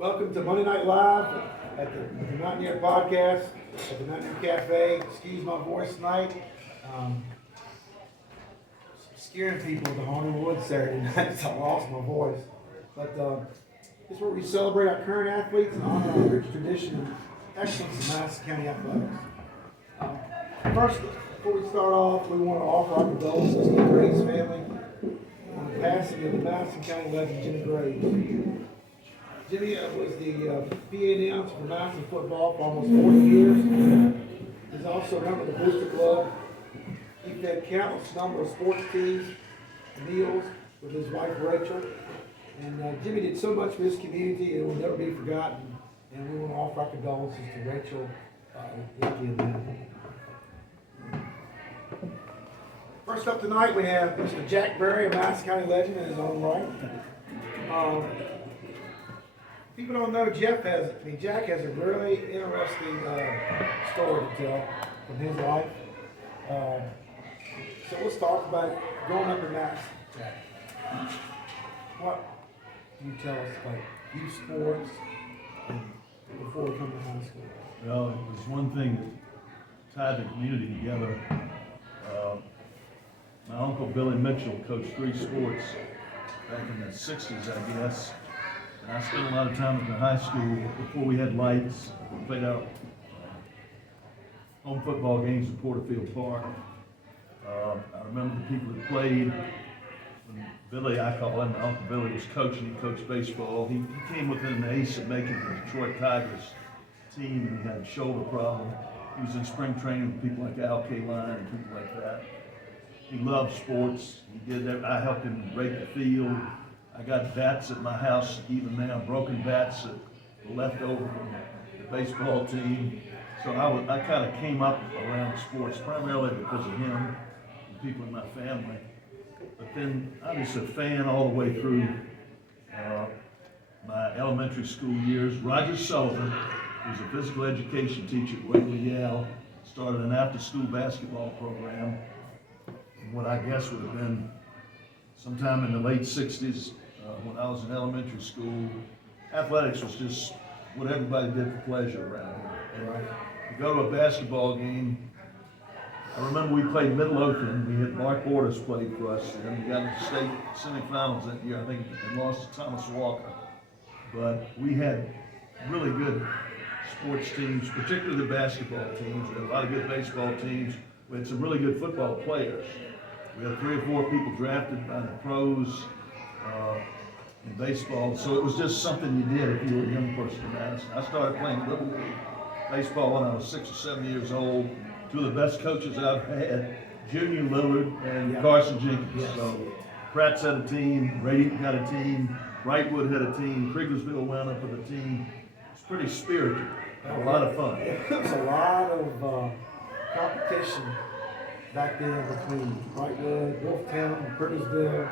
Welcome to Monday Night Live at the Mountaineer Podcast at the Mountaineer Cafe. Excuse my voice tonight. Scaring people at the Haunted Woods Saturday night, so I lost my voice. But this is where we celebrate our current athletes and honor our rich tradition and excellence in Madison County athletics. First, before we start off, we want to offer our condolences to the Graves family on the passing of the Madison County legend Jimmy Graves. Jimmy was the PA announcer for Madison football for almost 40 years. He's also a member of the Booster Club. He fed countless number of sports teams, meals with his wife Rachel. And Jimmy did so much for this community, it will never be forgotten. And we want to offer our condolences to Rachel, Nikki, and Matt. First up tonight, we have Mr. Jack Berry, a Madison County legend in his own right. People don't know Jack has a really interesting story to tell from his life. So let's talk about growing up in Madison, Jack. What do you tell us about youth sports before we come to high school? Well, it was one thing that tied the community together. My uncle Billy Mitchell coached 3 sports back in the 60s, I guess. And I spent a lot of time at the high school before we had lights. We played out home football games at Porterfield Park. I remember the people that played. When Billy, I call him, my Uncle Billy was coaching. He coached baseball. He came within an ace of making the Detroit Tigers team, and he had a shoulder problem. He was in spring training with people like Al Kaline and people like that. He loved sports. He did that. I helped him rake the field. I got bats at my house even now, broken bats that were left over from the baseball team. So I kind of came up around sports primarily because of him and people in my family. But then I was a fan all the way through my elementary school years. Roger Sullivan, who was a physical education teacher at Waverly Yale, started an after-school basketball program in what I guess would have been sometime in the late 60s when I was in elementary school. Athletics was just what everybody did for pleasure around here. And to go to a basketball game, I remember we played Midlothian. We had Mark Borders played for us, and we got in the state semifinals that year, I think, and lost to Thomas Walker. But we had really good sports teams, particularly the basketball teams. We had a lot of good baseball teams. We had some really good football players. We had 3 or 4 people drafted by the pros in baseball. So it was just something you did if you were a young person in Madison. I started playing Little League baseball when I was 6 or 7 years old. 2 of the best coaches I've had, Junior Lillard and Carson Jenkins. Yes. So Pratt's had a team, Radiant got a team, Brightwood had a team, Kriegersville wound up with a team. It's pretty spirited, a lot of fun. There was a lot of competition back then between Brightwood, Wolftown, Kriegersville,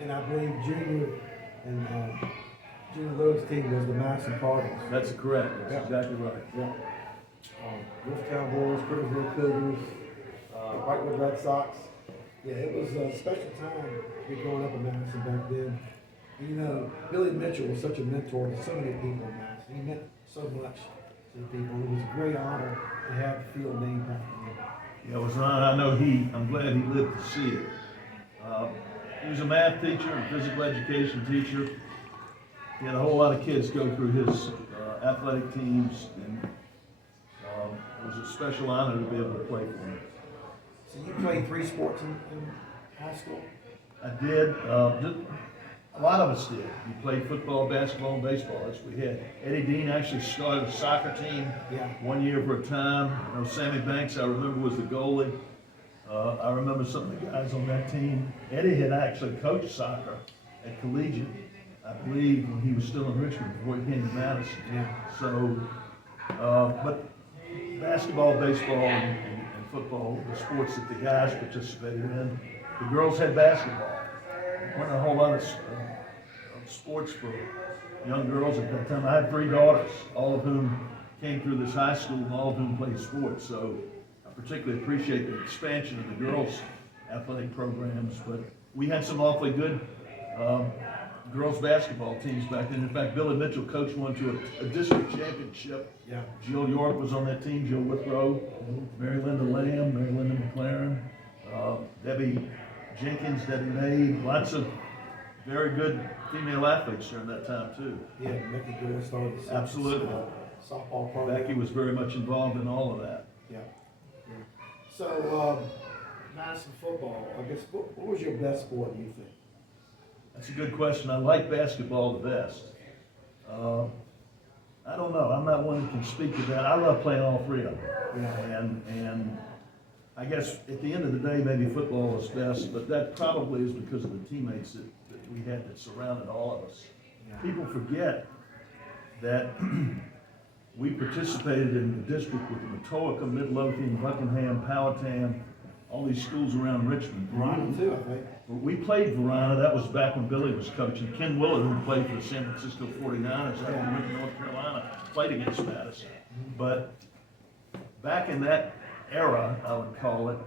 and I believe Junior and Junior Lillard's team was the Madison Cardinals. That's correct. That's exactly right. Yeah. Wolftown Bulls, Kriegersville Cougars, Brightwood Red Sox. Yeah, it was a special time to be growing up in Madison back then. And, you know, Billy Mitchell was such a mentor to so many people in Madison. He meant so much to the people. It was a great honor to have the field named after him. Yeah, it was an honor. I know I'm glad he lived to see it. He was a math teacher and physical education teacher. He had a whole lot of kids go through his athletic teams, and it was a special honor to be able to play for him. So you played 3 sports in high school? I did. A lot of us did. We played football, basketball, and baseball. That's what we had. Eddie Dean actually started a soccer team 1 year for a time. You know, Sammy Banks, I remember, was the goalie. I remember some of the guys on that team. Eddie had actually coached soccer at Collegiate, I believe, when he was still in Richmond before he came to Madison. Yeah. So, but basketball, baseball, and football were the sports that the guys participated in. The girls had basketball. There weren't a whole lot of sports for young girls at that time. I had 3 daughters, all of whom came through this high school and all of whom played sports. So I particularly appreciate the expansion of the girls' athletic programs. But we had some awfully good girls basketball teams back then. In fact, Billy Mitchell coached one to a district championship. Yeah. Jill York was on that team, Jill Withrow, Mary Linda Lamb, Mary Linda McLaren, Debbie Jenkins, Debbie May, lots of very good female athletes during that time too. Yeah, Becky Gore started the Absolutely. softball program. Becky was very much involved in all of that. Yeah. Yeah. So, Madison football, I guess, what was your best sport, you think? That's a good question. I like basketball the best. I don't know. I'm not one that can speak to that. I love playing all three of them. Yeah. And I guess at the end of the day, maybe football is best, but that probably is because of the teammates that we had that surrounded all of us. Yeah. People forget that we participated in the district with Matoaca, Midlothian, Buckingham, Powhatan, all these schools around Richmond. Verona too, I think. We played Verona. That was back when Billy was coaching. Ken Willard, who played for the San Francisco 49ers after he went to North Carolina, played against Madison. But back in that era, I would call it,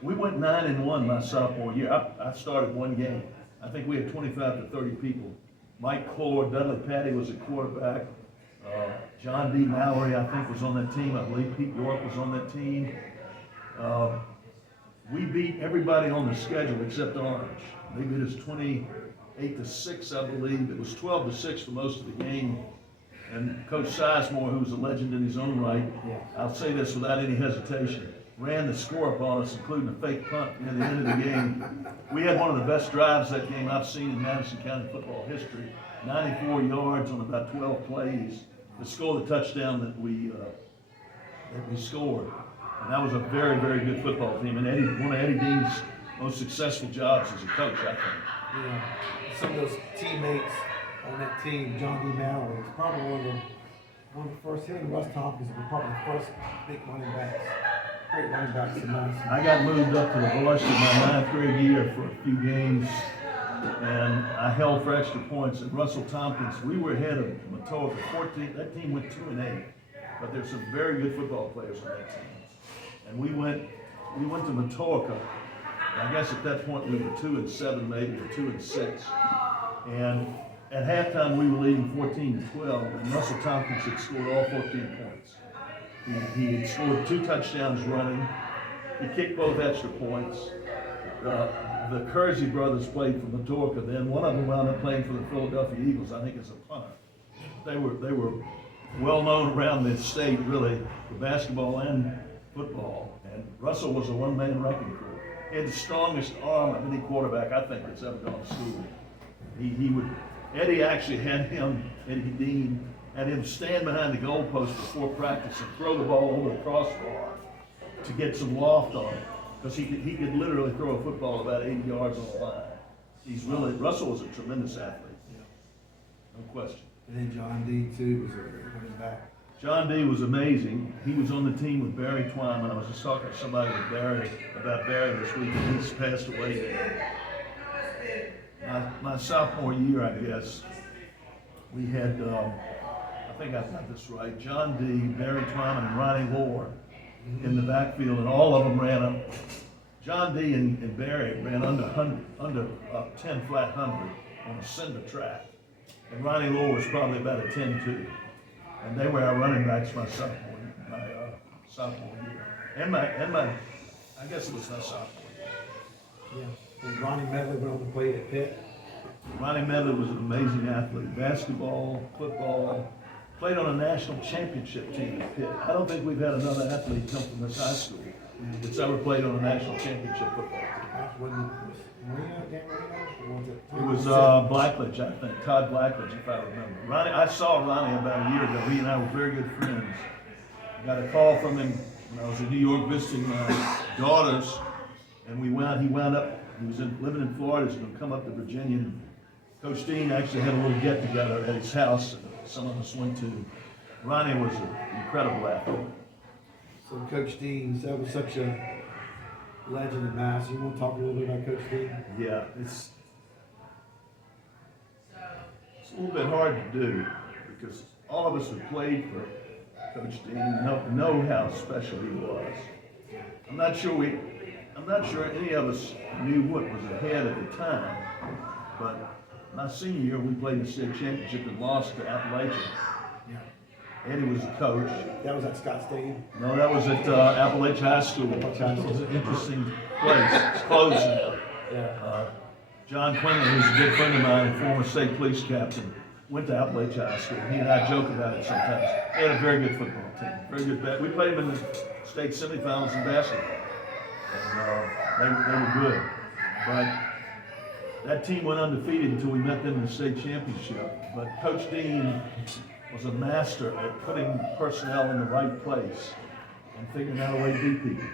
we went 9-1 my sophomore year. I started one game. I think we had 25 to 30 people. Mike Clore, Dudley Patty was a quarterback. John D. Mallory, I think, was on that team. I believe Pete York was on that team. We beat everybody on the schedule except Orange. They beat us 28-6, I believe. It was 12-6 for most of the game. And Coach Sizemore, who was a legend in his own right, I'll say this without any hesitation, ran the score up on us, including a fake punt near the end of the game. We had one of the best drives that game I've seen in Madison County football history. 94 yards on about 12 plays to score the touchdown that we scored. And that was a very, very good football team. And one of Eddie Dean's most successful jobs as a coach, I think. Yeah. Some of those teammates on that team, John D. Mallory, was probably one of the first, him and Russ Tompkins were probably the first big running backs, great running backs in Madison. I got moved up to the varsity my 9th grade year for a few games, and I held for extra points. And Russell Tompkins, we were ahead of Matoaca 14. That team went 2-8, but there's some very good football players on that team. And we went to Matoaca. I guess at that point we were 2-7 maybe, or 2-6. And at halftime we were leading 14-12, and Russell Tompkins had scored all 14 points. He had scored 2 touchdowns running. He kicked both extra points. The Kersey brothers played for Matoaca then. One of them wound up playing for the Philadelphia Eagles, I think as a punter. They were well known around the state, really, for basketball and football. And Russell was a one-man wrecking crew. He had the strongest arm of any quarterback I think that's ever gone to school. Eddie actually had him, Eddie Dean, had him stand behind the goalpost before practice and throw the ball over the crossbar to get some loft on it. Because he could literally throw a football about 80 yards on the line. Russell was a tremendous athlete. Yeah. No question. And then John D. too was a running back. John D. was amazing. He was on the team with Barry Twyman. I was just talking to somebody about Barry this week, and he's passed away now. My sophomore year, I guess, we had, I think I've got this right, John D., Barry Twyman, and Ronnie Moore in the backfield, and all of them ran up. John D. and Barry ran under 10 flat 100 on a cinder track. And Ronnie Moore was probably about a 10-2. And they were our running backs my sophomore year. And my I guess it was my sophomore year. Yeah. And Ronnie Medley went on to play at Pitt. Ronnie Medley was an amazing athlete. Basketball, football, played on a national championship team at Pitt. I don't think we've had another athlete come from this high school that's ever played on a national championship football team. It was Blackledge, I think, Todd Blackledge, if I remember. Ronnie, I saw Ronnie about a year ago. He and I were very good friends. I got a call from him when I was in New York visiting my daughters, and he wound up, he was living in Florida, he was going to come up to Virginia. And Coach Dean actually had a little get-together at his house, and some of us went to. Ronnie was an incredible athlete. So Coach Dean, that was such a legend in Mass. You want to talk a little bit about Coach Dean? Yeah, it's a little bit hard to do because all of us who played for Coach Dean know how special he was. I'm not sure any of us knew what was ahead at the time, but my senior year, we played the state championship and lost to Appalachia. Yeah. Eddie was the coach. That was at Scott Stadium. No, that was at Appalachia High School. It was an interesting place. It's closed now. Yeah. John Quinlan, who's a good friend of mine, former state police captain, went to Appalachia High School. He and I joke about it sometimes. They had a very good football team. Very good. We played them in the state semifinals in basketball. And they were good. But that team went undefeated until we met them in the state championship. But Coach Dean was a master at putting personnel in the right place and figuring out a way to beat people.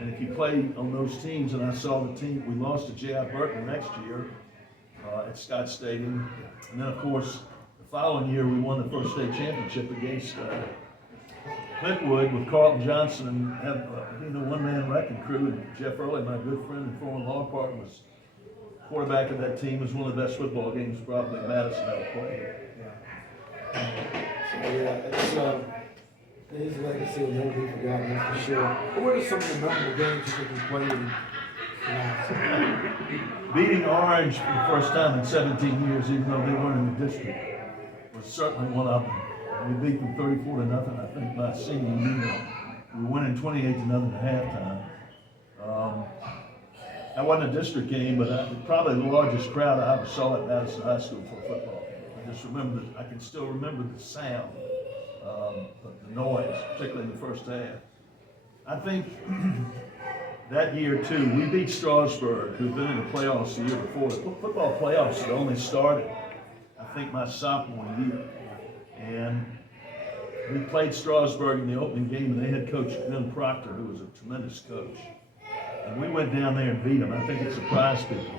And if you play on those teams, and I saw the team, we lost to J.I. Burton next year at Scott Stadium. And then, of course, the following year, we won the first state championship against Clintwood with Carlton Johnson and had one-man wrecking crew. And Jeff Early, my good friend and former law partner, was quarterback of that team. It was one of the best football games probably Madison ever played. So yeah, his legacy will never be forgotten, that's for sure. But what are some of the memorable games you think you played in Madison? Beating Orange for the first time in 17 years, even though they weren't in the district, was certainly one of them. We beat them 34-0, I think, my senior year. We were winning 28-0 at halftime. That wasn't a district game, but probably the largest crowd I ever saw at Madison High School for a football game. I can still remember the sound, the noise, particularly in the first half. I think that year too, we beat Strasburg, who'd been in the playoffs the year before. The football playoffs had only started, I think, my sophomore year. And we played Strasburg in the opening game, and they had Coach Glenn Proctor, who was a tremendous coach. And we went down there and beat them. I think it surprised people.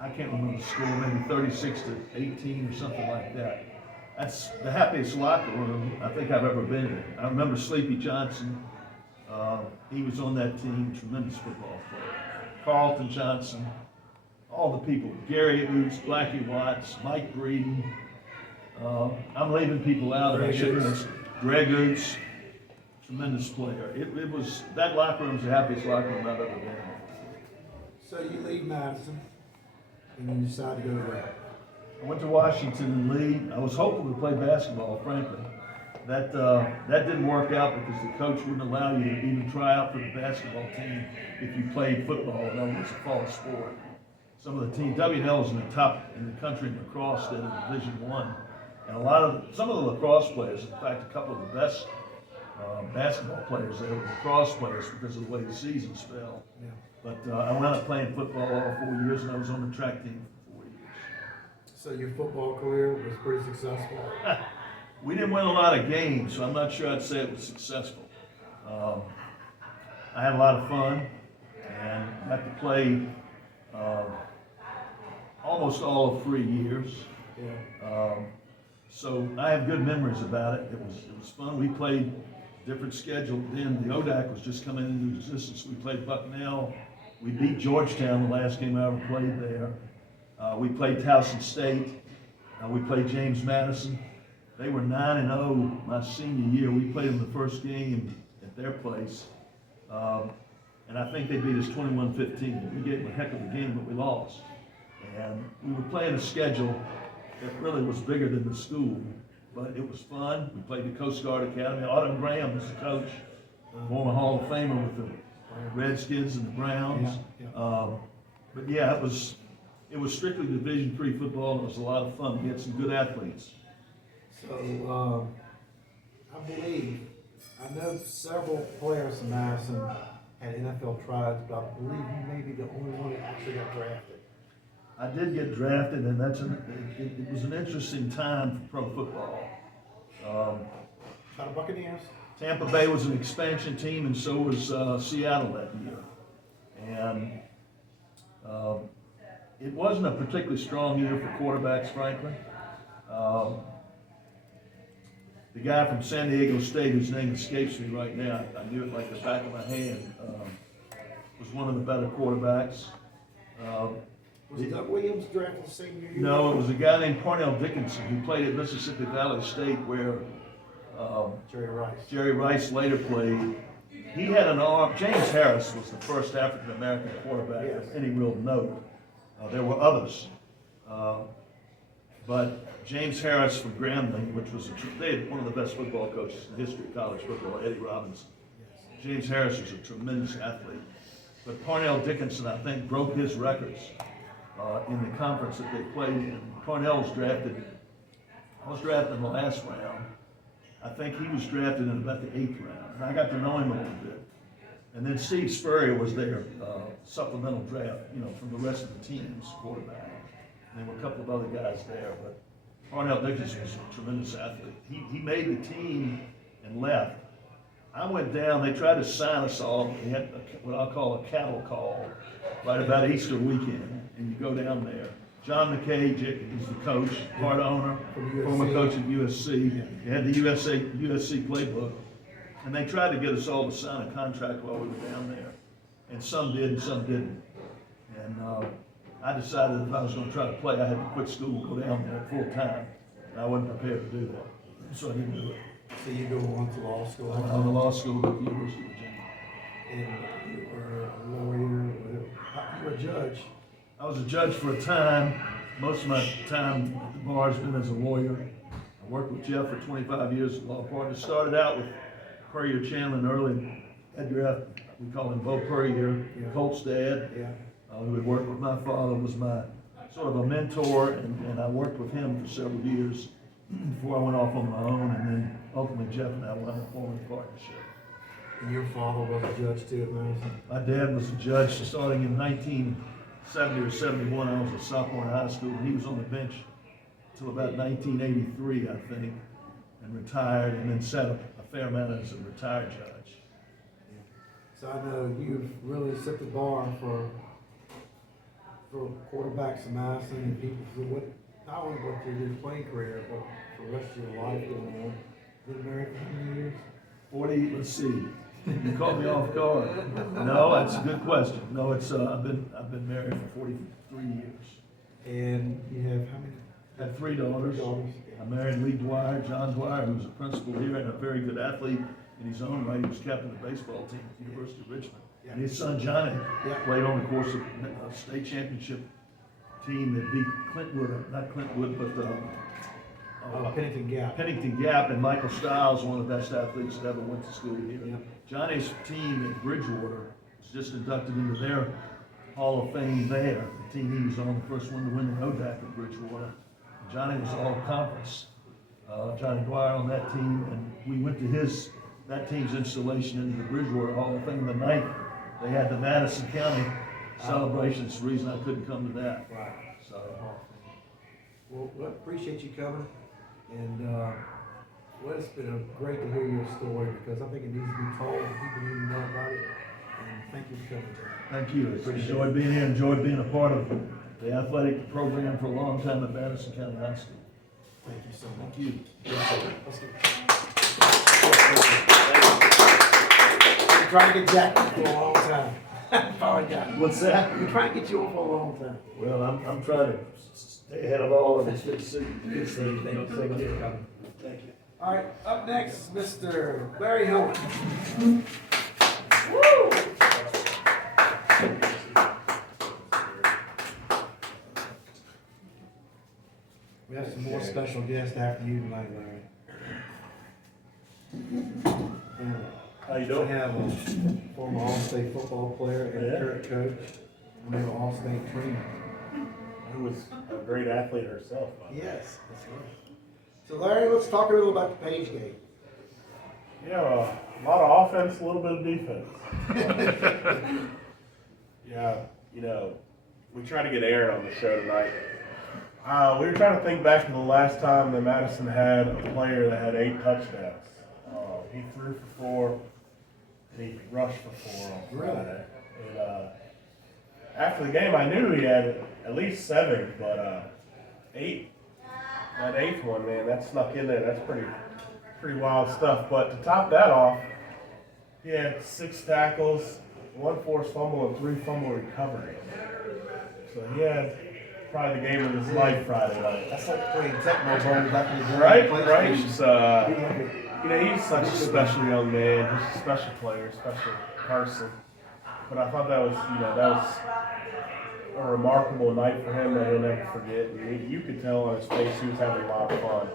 I can't remember the score, maybe 36-18 or something like that. That's the happiest locker room I think I've ever been in. I remember Sleepy Johnson. He was on that team, tremendous football player. Carlton Johnson, all the people. Gary Oots, Blackie Watts, Mike Breeden. I'm leaving people out. Greg Oots, tremendous player. It was, that locker room's the happiest locker room I've ever been in. So you leave Madison, and you decide to go to where? I went to Washington and lead. I was hopeful to play basketball, frankly. That didn't work out because the coach wouldn't allow you to even try out for the basketball team if you played football, and that was a fall sport. Some of the teams, W&L was in the top in the country in lacrosse then in Division I. And some of the lacrosse players, in fact, a couple of the best basketball players there were lacrosse players because of the way the seasons fell. Yeah. But I wound up playing football all 4 years, and I was on the track team for 4 years. So your football career was pretty successful? We didn't win a lot of games, so I'm not sure I'd say it was successful. I had a lot of fun and got to play almost all of 3 years. Yeah. So I have good memories about it. It was fun. We played different schedule then. The ODAC was just coming into existence. We played Bucknell. We beat Georgetown the last game I ever played there. We played Towson State. We played James Madison. They were 9-0 my senior year. We played them the first game at their place. And I think they beat us 21-15. We gave them a heck of a game, but we lost. And we were playing a schedule that really was bigger than the school, but it was fun. We played the Coast Guard Academy. Autumn Graham was the coach, former Hall of Famer with the Redskins and the Browns. But yeah, it was strictly Division III football, and it was a lot of fun. We had some good athletes. So I know several players in Madison had NFL tries, but I believe you may be the only one that actually got drafted. I did get drafted, and it was an interesting time for pro football. By the Buccaneers? Tampa Bay was an expansion team, and so was Seattle that year. And it wasn't a particularly strong year for quarterbacks, frankly. The guy from San Diego State, whose name escapes me right now, I knew it like the back of my hand, was one of the better quarterbacks. Was Doug Williams drafted the same year? No, it was a guy named Parnell Dickinson who played at Mississippi Valley State, where Jerry Rice later played. He had an arm. James Harris was the first African American quarterback of any real note. There were others, But James Harris from Grambling, which was they had one of the best football coaches in the history of college football, Eddie Robinson. James Harris was a tremendous athlete. But Parnell Dickinson, I think, broke his records in the conference that they played in. Parnell was drafted, I was drafted in the last round. I think he was drafted in about the 8th round. And I got to know him a little bit. And then Steve Spurrier was their supplemental draft, from the rest of the team's quarterback. And there were a couple of other guys there, but Parnell Dickinson was a tremendous athlete. He made the team and left. I went down, they tried to sign us all. They had what I'll call a cattle call right about Easter weekend, and you go down there. John McKay, he's the coach, part owner, former coach at USC. He had the USC playbook. And they tried to get us all to sign a contract while we were down there. And some did and some didn't. And I decided if I was going to try to play, I had to quit school and go down there full time. And I wasn't prepared to do that. So I didn't do it. So you go on to law school? I went on to law school at the University of Virginia. And you were a lawyer, you were a judge. I was a judge for a time. Most of my time at the bar has been as a lawyer. I worked with Jeff for 25 years as a law partner. Started out with Puryear Chandler and early Edgar, we call him Bo Puryear, Colt's dad, who had worked with my father, was my sort of a mentor, and I worked with him for several years before I went off on my own, and then ultimately Jeff and I went on a formal partnership. And your father was a judge too at Madison? My dad was a judge starting in 1970 or 71. I was a sophomore in high school, and he was on the bench until about 1983, I think, and retired, and then set up a fair amount as a retired judge. So I know you've really set the bar for quarterbacks in Madison and people for not only what you did playing career, but for the rest of your life going on. Been married for how many years? 40, let's see. You caught me off guard. No, that's a good question. No, it's I've been married for 43 years. And you have how many? Had 3 daughters. I married Lee Dwyer, John Dwyer, who was a principal here and a very good athlete in his own right. He was captain of the baseball team at the University of Richmond. And his son Johnny played on the course of a state championship team that beat not Clintwood, but Pennington Gap, and Michael Stiles, one of the best athletes that ever went to school here. Johnny's team at Bridgewater was just inducted into their Hall of Fame there. The team he was on, the first one to win the ODAC at Bridgewater. Johnny was all conference. Johnny Dwyer on that team, and we went to that team's installation into the Bridgewater Hall of Fame the night they had the Madison County celebration. It's the reason I couldn't come to that. Right. So, well, appreciate you coming, and it's been great to hear your story because I think it needs to be told and people need to know about it. And thank you for coming. Thank you. It's enjoyed being here. Enjoyed being a part of the athletic program for a long time at Madison County High School. Thank you so much. Thank you. Let's Been trying to get Jack for a long time. Finally got him. What's that? Been trying to get you on for a long time. Well, I'm trying to stay ahead of all of this. Good to see you. Thank you so much for coming. Thank you. All right, up next, Mr. Larry Helmick. We have some more special guests after you tonight, Larry. How you We doing? have a former All-State football player and current coach. We have an All-State trainer. Who was a great athlete herself. Yes, that's right. So Larry, let's talk a little about the Page game. Yeah, a lot of offense, a little bit of defense. Yeah, we tried to get Aaron on the show tonight. We were trying to think back to the last time that Madison had a player that had 8 touchdowns. He threw for 4, and he rushed for 4 on Friday. And after the game, I knew he had at least 7, but 8. That 8th one, man, that snuck in there. That's pretty wild stuff. But to top that off, he had 6 tackles, 1 forced fumble, and 3 fumble recoveries. So he had probably the game of his life Friday night. That's like playing Tecmo Bowl back in the day. Right. He's such a special young man, just a special player, special person. But I thought that was a remarkable night for him that he'll never forget. And you could tell on his face he was having a lot of fun.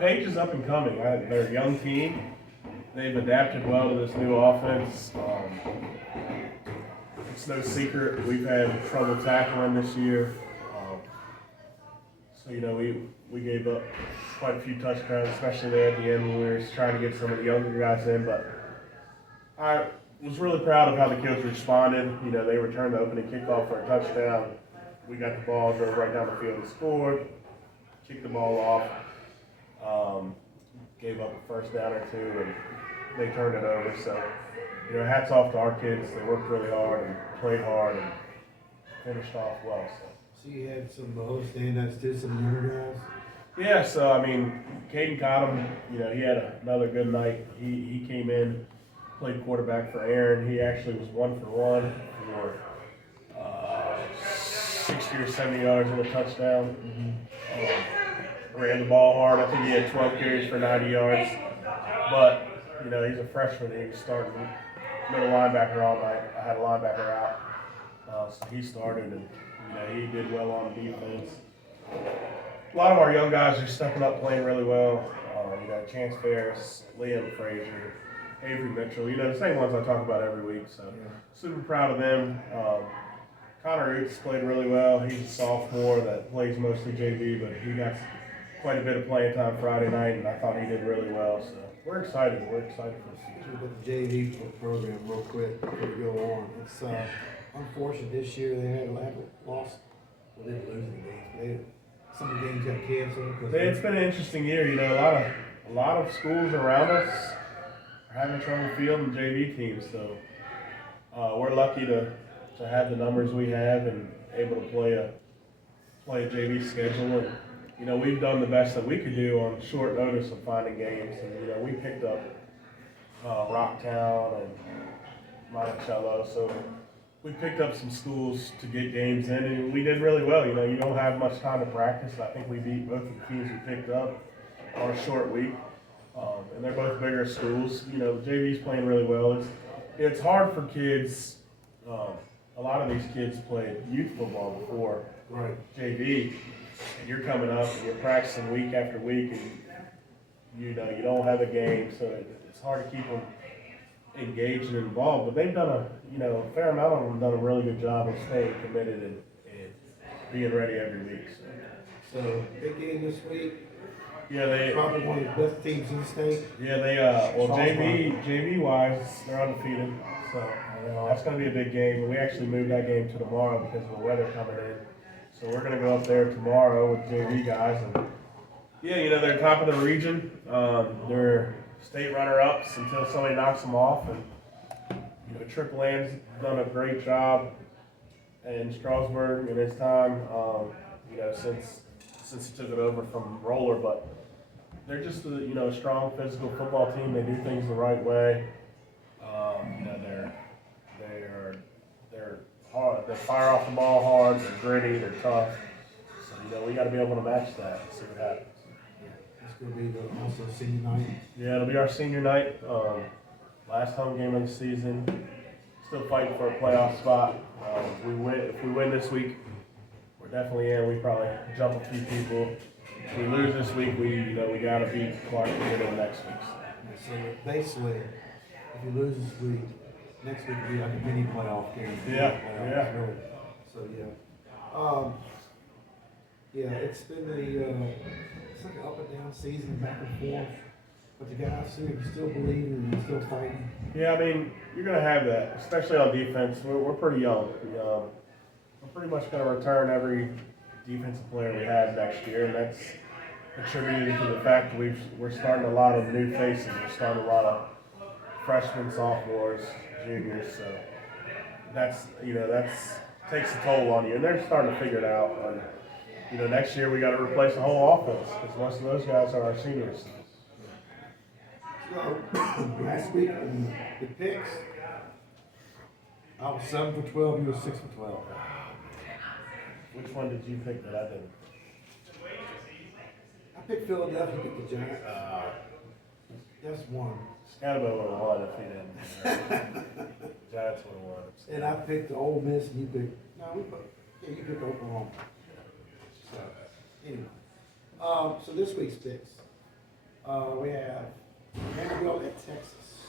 Paige is up and coming. They're a young team. They've adapted well to this new offense. It's no secret we've had trouble tackling this year. So we gave up quite a few touchdowns, especially there at the end when we were trying to get some of the younger guys in. But I was really proud of how the kids responded. They returned the opening kickoff for a touchdown. We got the ball, drove right down the field and scored. Kicked the ball off. Gave up a first down or two, and they turned it over. So, hats off to our kids. They worked really hard and played hard and finished off well. So you had some standouts too, some younger guys? Yeah, so Caden Cottom, he had another good night. He came in, played quarterback for Aaron. He actually was 1 for 1 for 60 or 70 yards and a touchdown. Ran the ball hard. I think he had 12 carries for 90 yards. But, he's a freshman. He was starting middle linebacker all night. I had a linebacker out. So he started, and he did well on defense. A lot of our young guys are stepping up, playing really well. Chance Ferris, Liam Frazier, Avery Mitchell. The same ones I talk about every week. So super proud of them. Connor Roots played really well. He's a sophomore that plays mostly JV, but he got quite a bit of playing time Friday night, and I thought he did really well. So we're excited. We're excited for the future. About the JV program real quick before we go on. It's unfortunate this year they had lost. Well, they didn't lose any games. Some of the games got canceled. It's been an interesting year. A lot of schools around us are having trouble fielding JV teams. So we're lucky to have the numbers we have and able to play a JV schedule. And we've done the best that we could do on short notice of finding games. And we picked up Rocktown and Monticello. So we picked up some schools to get games in, and we did really well. You don't have much time to practice, and I think we beat both of the teams we picked up on a short week. And they're both bigger schools. The JV's playing really well. It's hard for kids. A lot of these kids played youth football before JV, and you're coming up and you're practicing week after week, and you don't have a game, so it's hard to keep them engaged and involved. But they've done a fair amount of them done a really good job of staying committed and being ready every week. So big game this week. Yeah, they probably one of the best teams in the state. Yeah, they JV wise, they're undefeated. So that's going to be a big game. And we actually moved that game to tomorrow because of the weather coming in. So we're going to go up there tomorrow with JV guys. And they're top of the region. They're state runner-ups until somebody knocks them off. And Triple M's done a great job in Strasburg in his time. Since he took it over from Roller, but they're just a strong physical football team. They do things the right way. They're hard. They fire off the ball hard. They're gritty. They're tough. So we got to be able to match that and see what happens. It's going to be also senior night. Yeah, it'll be our senior night. Last home game of the season. Still fighting for a playoff spot. If we win this week, we're definitely in. We probably jump a few people. If we lose this week, we got to beat Clark to get in next week. So basically, if you lose this week, next week will be like a mini playoff game. Yeah. Really. So it's been it's like an up and down season, back and forth. But the guys still believing and still fighting. Yeah, you're going to have that, especially on defense. We're pretty young. We're pretty much going to return every defensive player we have next year, and that's attributed to the fact that we're starting a lot of new faces. We're starting a lot of freshmen, sophomores, juniors. So that's takes a toll on you, and they're starting to figure it out. And, next year we got to replace the whole offense because most of those guys are our seniors. So, last week in the picks, I was 7 for 12, you were 6 for 12. Which one did you pick that I didn't? I picked Philadelphia, you picked the Giants. That's one. Scatterbo would have won if he didn't. Giants would have won. And I picked the Ole Miss, and you picked No, we put, yeah, you picked Oklahoma. So, anyway. So this week's picks. We have Vanderbilt at Texas.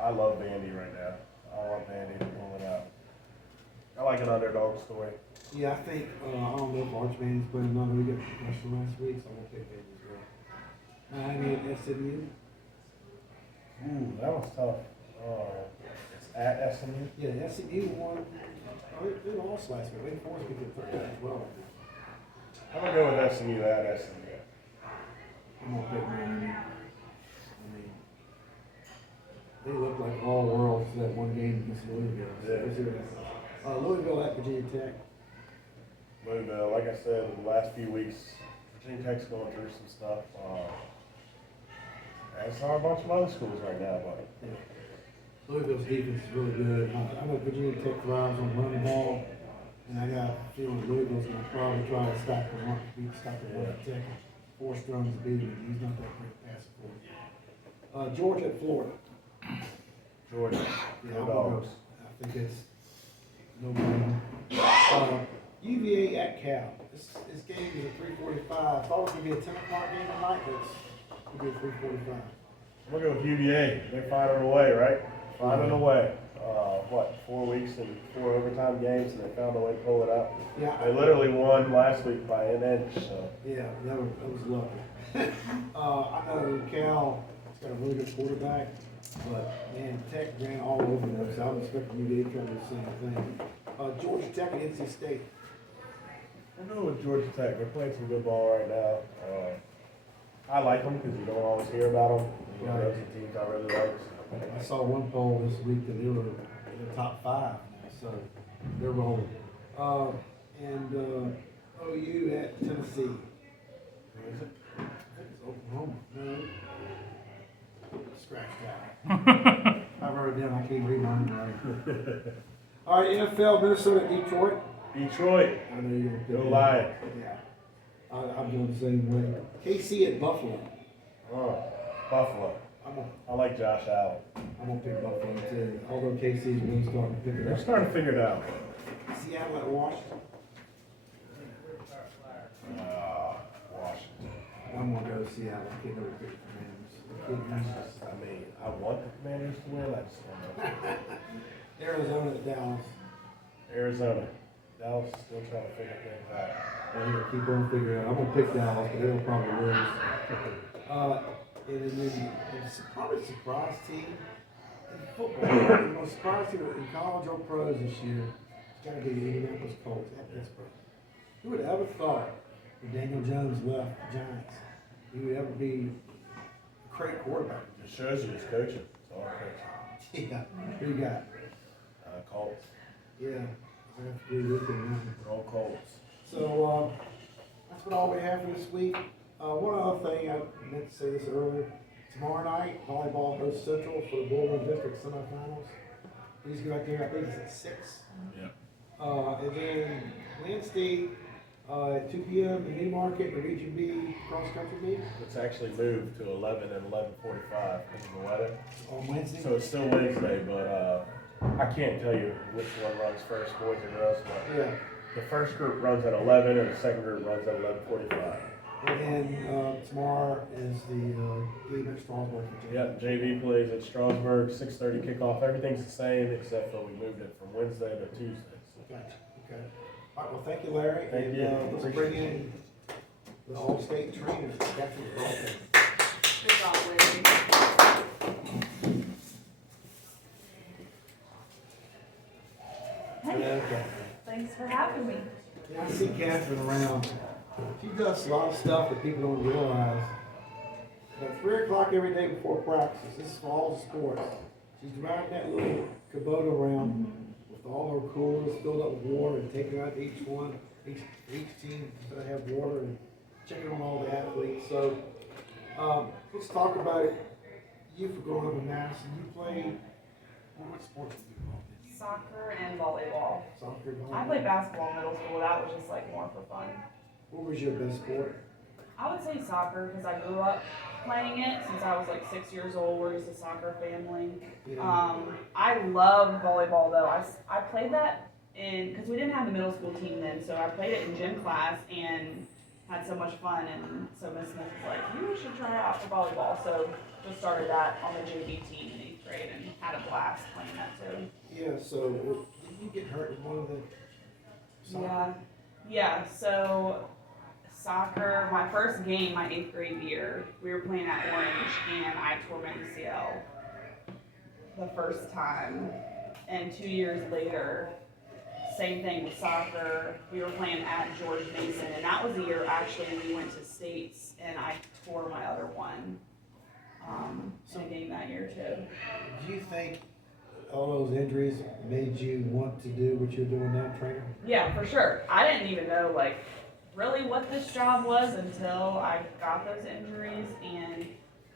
I love Vandy right now. I want Vandy to pull it out. I like an underdog story. Yeah, I think, I don't know if Arch Vandy's playing another. We got professional last week, so I'm going to pick Vandy as well. Miami at SMU. Ooh, that was tough. It's at SMU. Yeah, SMU won. Oh, they lost last week. Wake Forest beat them 13-12. I'm going to go with SMU at SMU. I'm going to pick Miami. I mean, they look like all worlds for that one game against Louisville. So Yeah. we'll see what happens. Louisville at Virginia Tech. Louisville, like I said, in the last few weeks, Virginia Tech's going through some stuff. And so a bunch of other schools right now, but Yeah. Louisville's defense is really good. I know Virginia Tech thrives on running the ball, and I got a feeling Louisville's going to probably try to stop the run, stop the run Tech. Forced runs to beat him. He's not that great passer for him. Georgia at Florida. Georgia, Yeah, go I'm gonna Dogs. go. I think it's no brainer. UVA at Cal. This game is at 3:45. Thought it was gonna be a 10 o'clock game tonight, but it's gonna be at 3:45. I'm going to go with UVA. They finding a way, right? Finding a way. 4 weeks and 4 overtime games, and they found a way to pull it out. Yeah, They literally won last week by an inch, so. yeah, that was lovely. I know Cal has got a really good quarterback, but man, Tech ran all over them, so I'm expecting UVA to try to do the same thing. Georgia Tech and NC State. We'll go with Georgia Tech. They're playing some good ball right now. I like them because you don't always hear about them. You know, those are teams I really like. I saw one poll this week that they were in the top 5 now, so they're rolling. OU at Tennessee. Who is it? I think it's Oklahoma. No. Scratch that. I wrote it down. I can't read my handwriting. All right, NFL, Minnesota, Detroit. Detroit. I know you're going to Go pick Lions. Yeah. I'm doing the same way. KC at Buffalo. Oh, Buffalo. I like Josh Allen. I'm going to pick Buffalo too. Although KC's really starting to pick it They're up. starting to figure it out. Seattle at Washington. Washington. I'm going to go Seattle. I can't never pick the Commanders. I mean, I want the Commanders to win. I just don't know. Arizona at Dallas. Arizona. Dallas is still trying to figure things out. Well, yeah, keep on figuring it out. I'm going to pick Dallas, but they'll probably lose. And then it's probably a surprise team in football. The most surprise team in college or pros this year has got to be the Indianapolis Colts at Pittsburgh. Who would ever thought when Daniel Jones left the Giants, he would ever be a great quarterback? It shows you his coaching. It's all coaching. Yeah, who you got? Colts. Yeah, I have to agree with him. They're all Colts. So that's what all we have for this week. One other thing, I meant to say this earlier. Tomorrow night, volleyball hosts Central for the Bealeton District semifinals. Please go out there. I think it's at 6. Yeah. And then Wednesday at 2 p.m. the New Market, the Region B cross country meet It's actually moved to 11 and 11:45 because of the weather. on Wednesday. So it's still Wednesday, but I can't tell you which one runs first, boys or girls. But Yeah. the first group runs at 11 and the second group runs at 11:45. And then tomorrow is the game at Strasburg. Yeah, JV plays at Strasburg, 6:30 kickoff. Everything's the same except for we moved it from Wednesday to Tuesday. Gotcha. Okay. All right. Well, thank you, Larry. Thank and, you. Let's Appreciate bring in the All-State trainers. Kathryn Crouthamel. Good job, Larry. Okay. Thanks for having me. Yeah, I see Kathryn around. She does a lot of stuff that people don't realize. At 3 o'clock every day before practice, this is for all the sports. She's driving that little Kubota around with all her coolers filled up with water and taking out each one. Each team to have water and checking on all the athletes. So let's talk about it. You for growing up in Madison, you played, what sports did you play? Soccer and volleyball. Soccer, volleyball? I played basketball in middle school. That was just like more for fun. What was your best sport? I would say soccer because I grew up playing it since I was like 6 years old. We're just a soccer family. Yeah. I love volleyball though. I played that because we didn't have the middle school team then, so I played it in gym class and had so much fun. And so Miss Smith was like, you should try out for volleyball. So just started that on the JV team in 8th grade and had a blast playing that too. Yeah, so did you get hurt in one of the soccer? Yeah, so soccer, my first game, my 8th grade year, we were playing at Orange and I tore my ACL the first time. And 2 years later, same thing with soccer. We were playing at George Mason, and that was the year actually we went to states, and I tore my other one in a game that year too. Do you think all those injuries made you want to do what you're doing now, trainer? Yeah, for sure. I didn't even know like really what this job was until I got those injuries and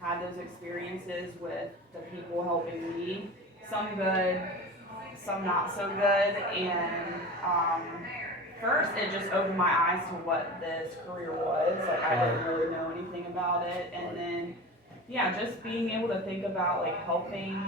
had those experiences with the people helping me. Some good, some not so good, and first it just opened my eyes to what this career was. Like I didn't really know anything about it, and then just being able to think about like helping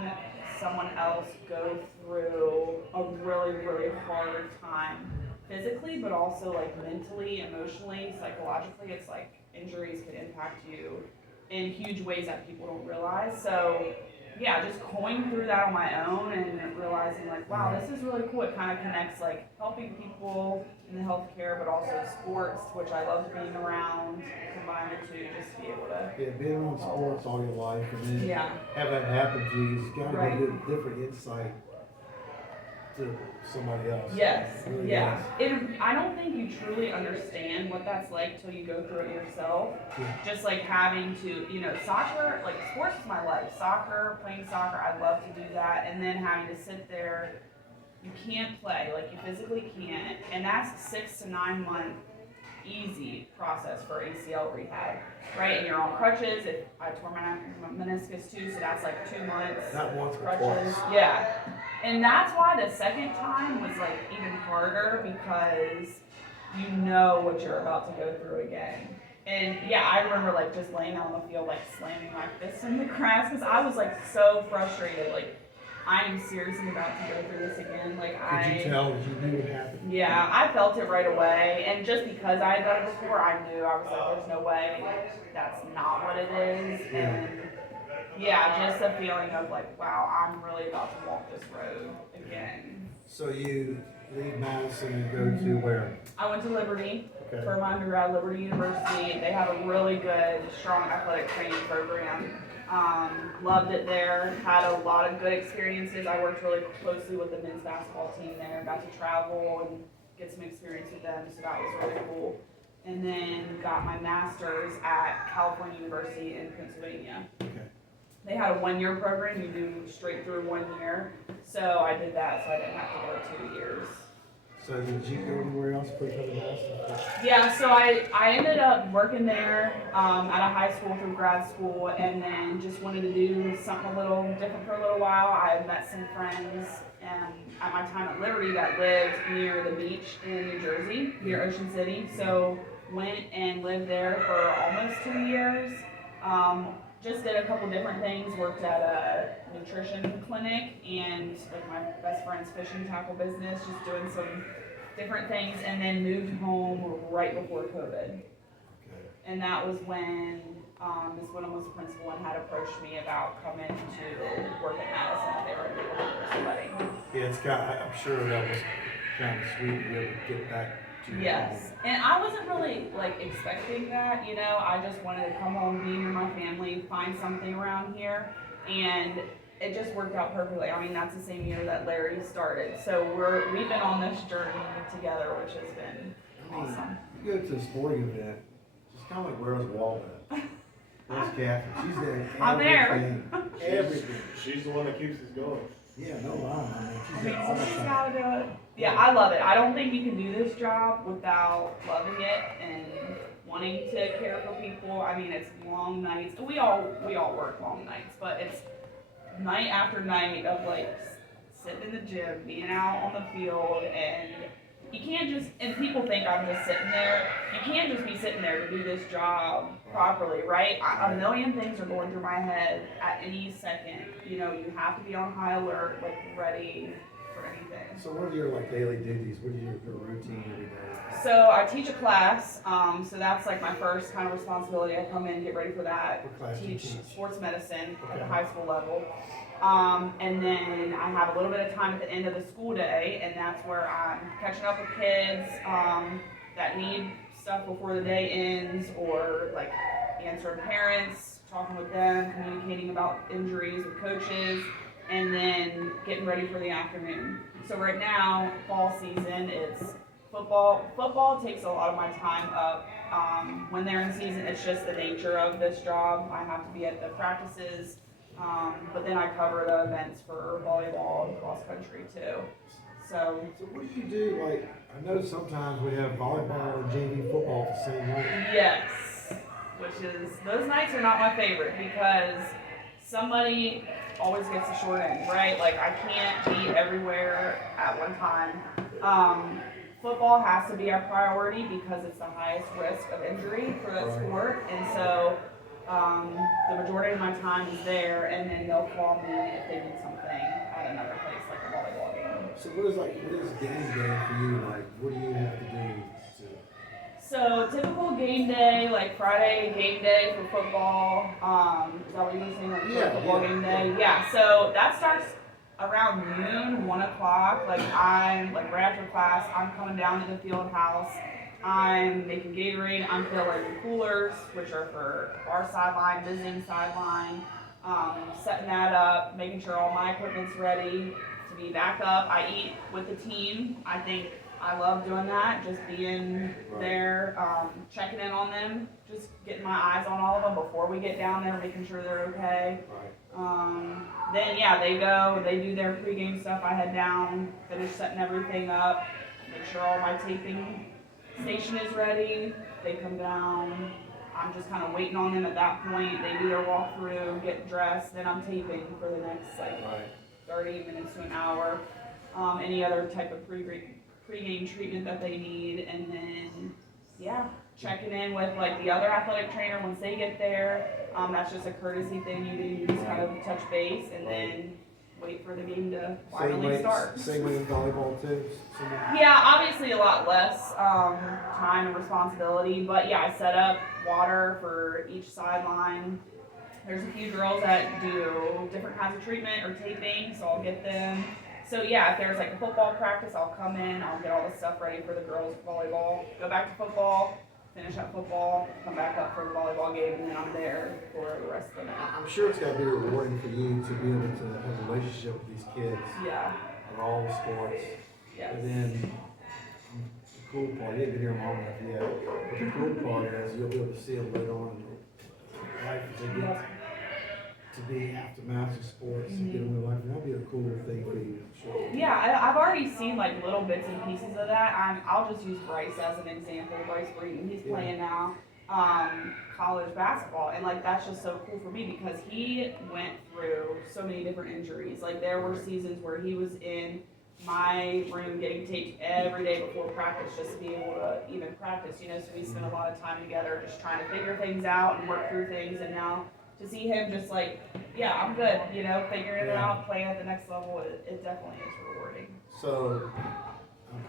someone else go through a really, really hard time physically, but also like mentally, emotionally, psychologically. It's like injuries can impact you in huge ways that people don't realize. So just going through that on my own and realizing like, wow, this is really cool. It kind of connects like helping people in the healthcare, but also sports, which I loved being around, combine the two, just to be able to. Yeah, being around sports all your life and then have that happen to you, it's got to give a different insight to somebody else. Yes, Really I don't think you truly understand what that's like till you go through it yourself. Yeah. Just like having to, soccer, like sports is my life. Soccer, playing soccer, I love to do that. And then having to sit there, you can't play, like you physically can't. And that's 6 to 9 month easy process for ACL rehab, right? And you're on crutches. If I tore my meniscus too, so that's like 2 months. Not once, but crutches. twice. Yeah. And that's why the second time was like even harder because you know what you're about to go through again. And I remember like just laying on the field, like slamming my fists in the grass because I was like so frustrated. Like, I am seriously about to go through this again. Like, Could you tell that you knew it happened? Yeah, I felt it right away. And just because I had done it before, I knew. I was like, there's no way that's not what it is. And just a feeling of like, wow, I'm really about to walk this road again. So you leave Madison and go to where? I went to Liberty Okay. for my undergrad, Liberty University. They have a really good, strong athletic training program. Loved it there, had a lot of good experiences. I worked really closely with the men's basketball team there, got to travel and get some experience with them, so that was really cool. And then got my master's at California University in Pennsylvania. Okay. They had a 1-year program, you do straight through 1 year. So I did that, so I didn't have to go 2 years. So did you go anywhere else for the master's? Yeah, so I ended up working there at a high school through grad school, and then just wanted to do something a little different for a little while. I met some friends at my time at Liberty that lived near the beach in New Jersey, near Ocean City. So went and lived there for almost 2 years. Just did a couple different things, worked at a nutrition clinic and like my best friend's fishing tackle business, just doing some different things, and then moved home right before COVID. Okay. And that was when Ms. Wyndham was principal and had approached me about coming to work at Madison. They were looking for somebody. Yeah, I'm sure that was kind of sweet to be able to get back to your Yes, home. and I wasn't really like expecting that, I just wanted to come home, be near my family, find something around here, and it just worked out perfectly. I mean, that's the same year that Larry started, so we've been on this journey together, which has been awesome. You go to a sporting event, it's kind of like where's Walnut? Where's Kathryn? She's there. I'm there. Everything. She's the one that keeps us going. Yeah, no lie. I mean, I she's mean, there all the somebody's time. gotta do it. Yeah, I love it. I don't think you can do this job without loving it and wanting to care for people. I mean, it's long nights. We all work long nights, but it's night after night of like sitting in the gym, being out on the field, and you can't just, and people think I'm just sitting there. You can't just be sitting there to do this job properly, right? A million things are going through my head at any second. You have to be on high alert, like ready for for anything. So what are your like daily duties? What is your routine every day? So I teach a class, so that's like my first kind of responsibility. I come in, get ready for that. What class do you teach? Sports medicine at the Okay. high school level. And then I have a little bit of time at the end of the school day, and that's where I'm catching up with kids that need stuff before the day ends, or like answering parents, talking with them, communicating about injuries with coaches, and then getting ready for the afternoon. So right now, fall season, it's football. Football takes a lot of my time up. When they're in season, it's just the nature of this job. I have to be at the practices, but then I cover the events for volleyball and cross country too. So what do you do? Like, I know sometimes we have volleyball and JV football at the same night. yes, which is, those nights are not my favorite because somebody always gets the short end, right? Like I can't be everywhere at one time. Football has to be our priority because it's the highest risk of injury for that sport, and so the majority of my time is there, and then they'll call me if they need something at another place, like a volleyball game. So what is game day for you? Like, what do you have to do to? So typical game day, like Friday game day for football. Is that what you were saying? Like football game day? Yeah. So that starts around noon, 1 o'clock. Like I'm like right after class, I'm coming down to the field house. I'm making Gatorade. I'm filling coolers, which are for our sideline, visiting sideline. Setting that up, making sure all my equipment's ready to be back up. I eat with the team. I think I love doing that, just being there, checking in on them, just getting my eyes on all of them before we get down there, making sure they're okay. Then yeah, they go, they do their pregame stuff. I head down, finish setting everything up, make sure all my taping station is ready. They come down. I'm just kind of waiting on them at that point. They do their walkthrough, get dressed, then I'm taping for the next 30 minutes to an hour. Any other type of pre-game treatment that they need, and then checking in with like the other athletic trainer once they get there. That's just a courtesy thing you do. You just kind of touch base and then wait for the game to finally start. Same way with volleyball too? Yeah, obviously a lot less time and responsibility, but yeah, I set up water for each sideline. There's a few girls that do different kinds of treatment or taping, so I'll get them. So yeah, if there's like a football practice, I'll come in, I'll get all the stuff ready for the girls' volleyball, go back to football, finish up football, come back up for the volleyball game, and then I'm there for the rest of the night. I'm sure it's got to be rewarding for you to be able to have a relationship with these kids. Yeah. In all the sports. Yes. And then the cool part, you didn't get here long enough yet, but the cool part is you'll be able to see them later on in life as they get to be after master sports and get on with life. And that'll be a cool thing for you, I'm sure. Yeah, I've already seen like little bits and pieces of that. I'll just use Bryce as an example. Bryce Breeden, he's playing now college basketball, and like that's just so cool for me because he went through so many different injuries. Like there were seasons where he was in my room getting taped every day before practice just to be able to even practice, you know, so we spent a lot of time together just trying to figure things out and work through things, and now to see him just like, yeah, I'm good, you know, figuring it out, playing at the next level, it definitely is rewarding. So, I'm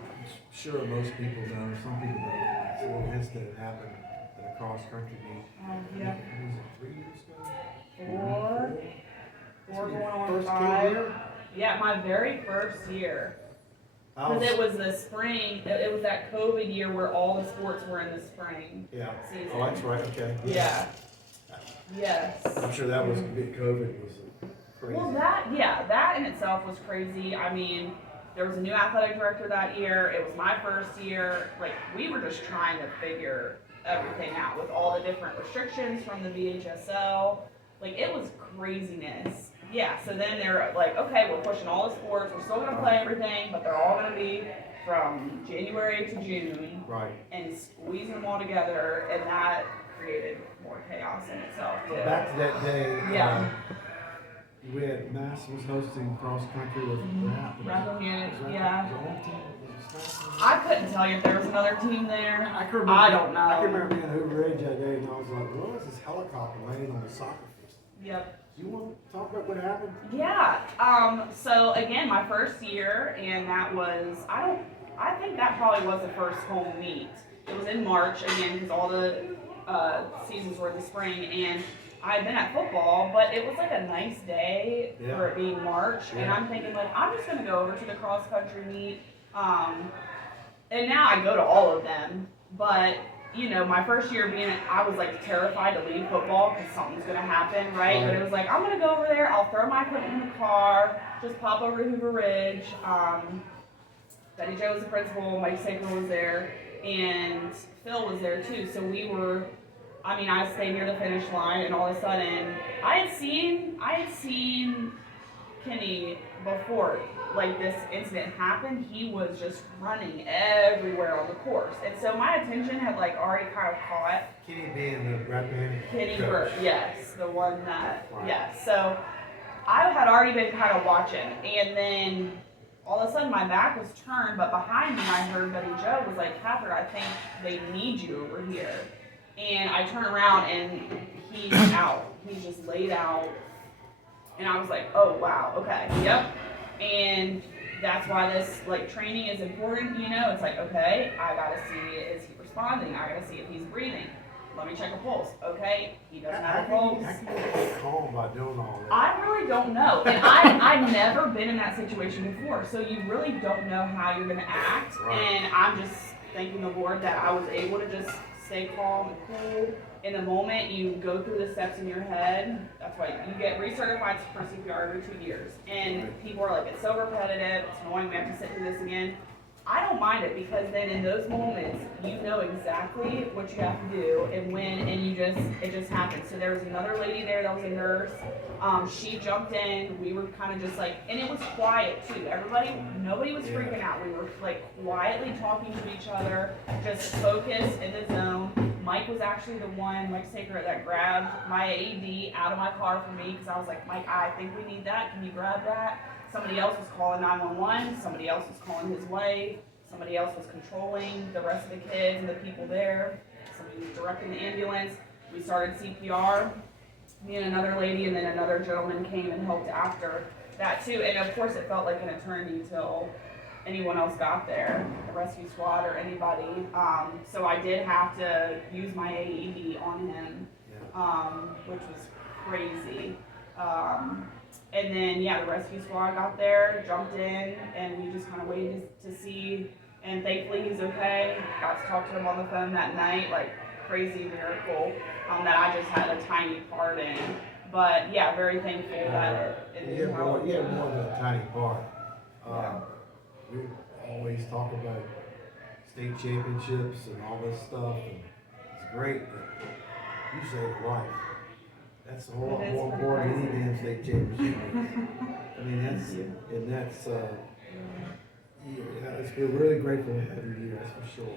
sure most people know, some people know, it's a little incident that happened at a cross-country meet. Yeah. Was it 3 years ago? 4 going on First 5. kid year? Yeah, my very first year. I Because it was the spring, it was that COVID year where all the sports were in the spring season. Oh, that's right, okay. Yeah. Yes. I'm sure that was, COVID was crazy. Well, that in itself was crazy. I mean, there was a new athletic director that year. It was my first year. Like, we were just trying to figure everything out with all the different restrictions from the VHSL. Like, it was craziness. Yeah, so then they're like, okay, we're pushing all the sports. We're still going to play everything, but they're all going to be from January to June. Right. And squeezing them all together, and that created more chaos in itself, too. Back to that day. Yeah. We had Mass was hosting cross country with Rappahannock, yeah. Was the whole team? Was it I couldn't tell you if there was another team there. I can remember. I don't know. I can remember being Hoover Ridge that day, and I was like, "What is this helicopter laying on the soccer field?" Yep. Do you want to talk about what happened? Yeah. So again, my first year, and that was, I think that probably was the first home meet. It was in March, again, because all the seasons were in the spring, and I had been at football, but it was like a nice day for it being March, and I'm thinking like, I'm just gonna go over to the cross country meet, and now I go to all of them, but you know, my first year being, I was like terrified to leave football because something's gonna happen, right? But it was like, I'm gonna go over there, I'll throw my equipment in the car, just pop over to Hoover Ridge. Betty Jo was the principal, Mike Saker was there, and Phil was there too. So we were, I stayed near the finish line, and all of a sudden, I had seen Kenny before, like this incident happened. He was just running everywhere on the course, and so my attention had like already kind of caught. Kenny being the rap band. Kenny Burke, yes, the one that, yes. So I had already been kind of watching, and then all of a sudden my back was turned, but behind me I heard Betty Jo was like, Kathryn, I think they need you over here. And I turn around and he's out. He's just laid out. And I was like, oh wow, okay, yep. And that's why this like training is important, you know. It's like, okay, I gotta see, is he responding? I gotta see if he's breathing. Let me check a pulse. Okay, he doesn't have a pulse. How can you stay calm by doing all that? I really don't know. And I've never been in that situation before, so you really don't know how you're gonna act. Right. And I'm just thanking the Lord that I was able to just stay calm and cool. In the moment, you go through the steps in your head. That's why you get recertified for CPR every 2 years. And people are like, it's so repetitive, it's annoying, we have to sit through this again. I don't mind it because then in those moments, you know exactly what you have to do and when, and it just happens. So there was another lady there that was a nurse. She jumped in. We were kind of just like, and it was quiet too. Nobody was freaking out. We were like quietly talking to each other, just focused in the zone. Mike was actually the one, Mike Saker, that grabbed my AED out of my car for me because I was like, Mike, I think we need that. Can you grab that? Somebody else was calling 911. Somebody else was calling his wife. Somebody else was controlling the rest of the kids and the people there. Somebody was directing the ambulance. We started CPR. Me and another lady, and then another gentleman came and helped after that too. And of course, it felt like an eternity till anyone else got there, the rescue squad or anybody. So I did have to use my AED on him, which was crazy. And then, the rescue squad got there, jumped in, and we just kind of waited to see. And thankfully, he's okay. Got to talk to him on the phone that night, like crazy miracle that I just had a tiny part in. But very thankful that it had more than a tiny part. We always talk about state championships and all this stuff, and it's great, but you saved a life. That's a whole lot more important than any damn state championship. We're really grateful to have you here, that's for sure.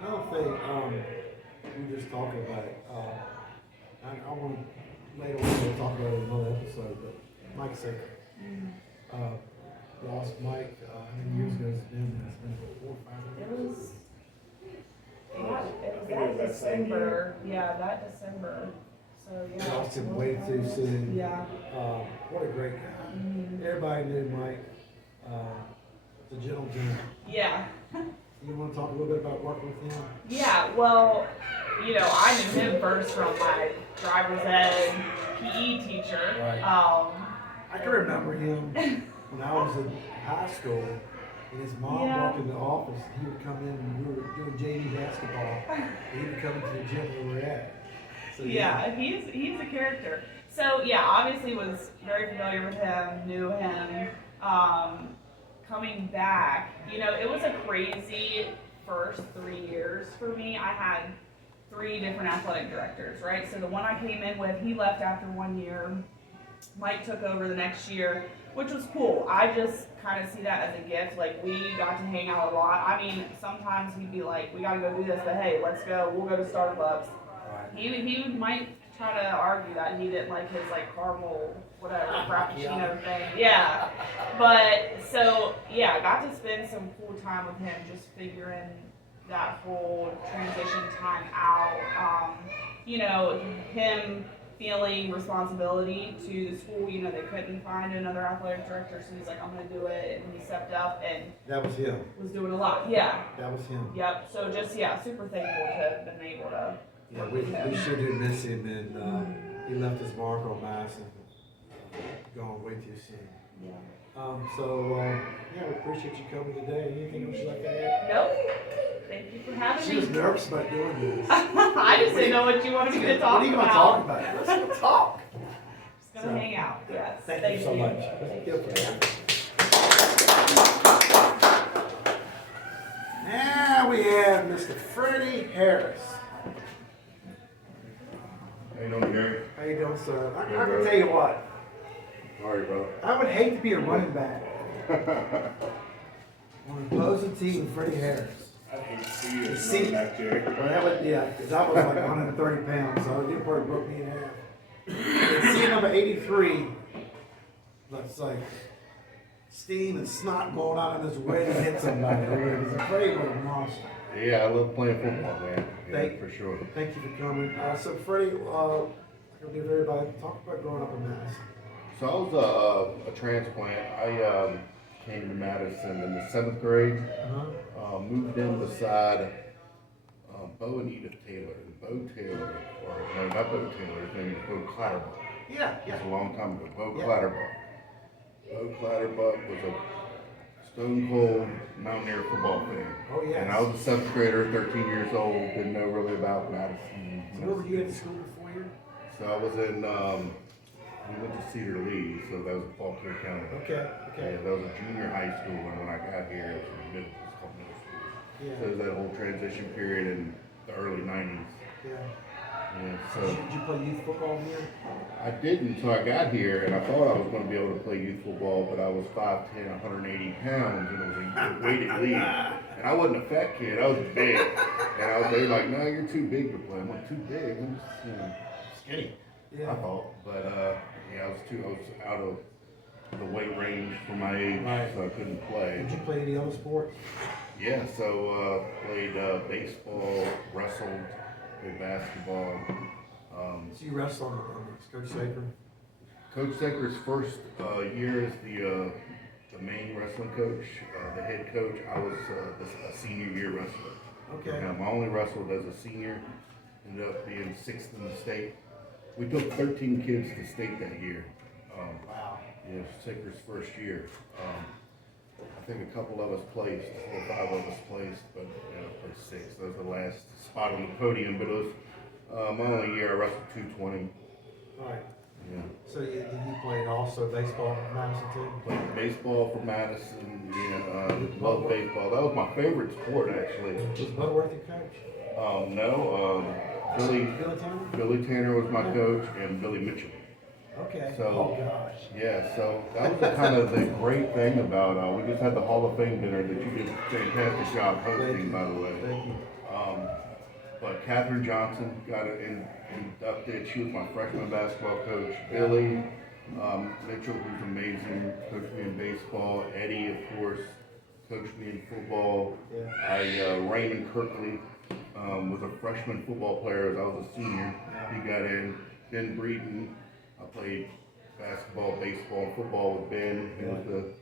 Another thing, we just talked about it. I want to later on we'll talk about it in another episode, but Mike Saker. Lost Mike, how many years ago has it been? It's been 4 or 5 years. It was that December. Yeah, that December. So Lost him way too soon. Yeah. What a great guy. Mm-hmm. Everybody knew Mike. The gentleman. Yeah. You want to talk a little bit about working with him? Yeah, well, I knew him first from my driver's ed PE teacher. Right. I can remember him when I was in high school, and his mom walked in the office, and he would come in, and we were doing JV basketball, and he would come into the gym where we were at. So, he's a character. So, obviously was very familiar with him, knew him. Coming back, it was a crazy first 3 years for me. I had 3 different athletic directors, right? So the one I came in with, he left after 1 year. Mike took over the next year, which was cool. I just kind of see that as a gift. Like, we got to hang out a lot. Sometimes he'd be like, we got to go do this, but hey, let's go. We'll go to Starbucks. Right. He might try to argue that he didn't like his, caramel, whatever, frappuccino thing. Yeah. But, so, I got to spend some cool time with him just figuring that whole transition time out. Him feeling responsibility to the school. You know, they couldn't find another athletic director, so he's like, I'm gonna do it, and he stepped up and That was him. was doing a lot. Yeah. That was him. Yep. So just super thankful to have been able to. Yeah, we sure did miss him, and he left his mark on Madison. Gone way too soon. Yeah. Yeah, we appreciate you coming today. Anything else you'd like to add? Nope. Thank you for having She me. was nervous about doing this. I just didn't know what you wanted me to talk What are you about. gonna talk about? Let's go talk. Just gonna hang out. Yes. Thank you so much. Let's give it a hand. Now we have Mr. Freddie Harris. How you doing, Gary? How you doing, sir? I can tell you what. Sorry, brother. I would hate to be a running back on an opposing team with Freddie Harris. I'd hate to see you See- running back, Jerry. Well, that would, yeah, because I was like 130 pounds, so it probably broke me in half. And seeing number 83, let's say, steam and snot going out in his way to hit somebody. Because Freddie was a monster. Yeah, I love playing football, man. Yeah, Thank- for sure. Thank you for coming. So Freddie, I'm going to give everybody, talk about growing up in Madison. So I was a transplant. I came to Madison in the 7th grade. Moved in beside Bo and Edith Taylor. And Bo Taylor, or no, not Bo Taylor, his name is Bo Clatterbuck. Yeah, It's a long time ago. Bo Yeah. Clatterbuck. Bo Clatterbuck was a stone cold Mountaineer football fan. Oh, yes. And I was a 7th grader, 13 years old, didn't know really about Madison. So where were you at school before you? So I was in, we went to Cedar Lee, so that was in Faulkner County. Okay, Yeah, that was a junior high school, and when I got here, it was middle, it was called middle school. So it Yeah, was that whole transition period in the early 90s. yeah. Yeah, so Did you play youth football here? I didn't until I got here, and I thought I was going to be able to play youth football, but I was 5'10", 180 pounds, and it was a weighted league. And I wasn't a fat kid, I was big. And they were like, no, you're too big to play. I'm like, too big? I'm just, skinny. Yeah. I thought, but yeah, I was out of the weight range for my age, Right. so I couldn't play. Did you play any other sports? Yeah, so played baseball, wrestled, played basketball. So you wrestled on Coach Saker? Coach Saker's first year as the main wrestling coach, the head coach. I was a senior year wrestler. Okay. I only wrestled as a senior. Ended up being 6th in the state. We took 13 kids to state that year. Wow. Yeah, Saker's first year. I think a couple of us placed, 4 or 5 of us placed, but placed 6. That was the last spot on the podium. But it was my only year. I wrestled 220. All right. Yeah. So you played also baseball in Madison too? Played baseball for Madison. Yeah, loved baseball. That was my favorite sport, actually. Was Butterworth your coach? No, Billy Tanner? Billy Tanner was my coach, and Billy Mitchell. Okay. So- Oh gosh. Yeah, so that was kind of the great thing about, we just had the Hall of Fame dinner that you did a fantastic job hosting, by the way. Thank you. But Kathryn Johnson got inducted. She was my freshman basketball coach. Billy Mitchell, who's amazing, coached me in baseball. Eddie, of course, coached me in football. Yeah. Raymond Kirkley was a freshman football player as I was a senior. He got in. Ben Breeden, I played basketball, baseball, and football with Ben. He was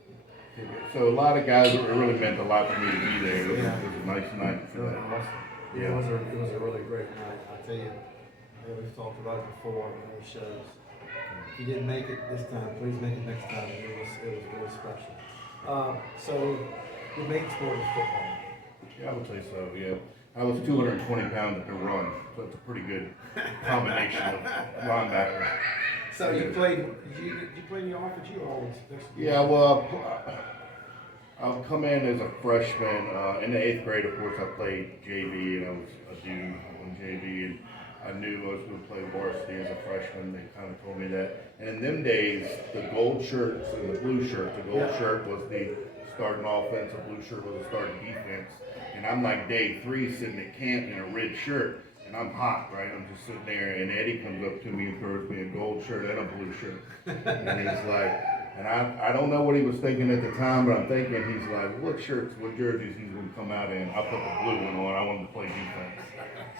so a lot of guys, it really meant a lot for me to be there. It was a nice night for that. Awesome. Yeah, it was a really great night. I tell you, we've talked about it before on the shows. If you didn't make it this time, please make it next time. It was really special. So your main sport is football. Yeah, I would say so, yeah. I was 220 pounds at the run, so it's a pretty good combination of linebacker. So you played? Did you play in the offense? You always. Yeah, well, I'll come in as a freshman. In the 8th grade, of course, I played JV, and I was a dude on JV, and I knew I was going to play varsity as a freshman. They kind of told me that. And in them days, the gold shirts and the blue shirt, the gold shirt was the starting offense, the blue shirt was the starting defense. And I'm like day 3 sitting at camp in a red shirt, and I'm hot, right? I'm just sitting there, and Eddie comes up to me and throws me a gold shirt and a blue shirt. And he's like, and I don't know what he was thinking at the time, but I'm thinking he's like, what jerseys he's going to come out in? I'll put the blue one on. I wanted to play defense.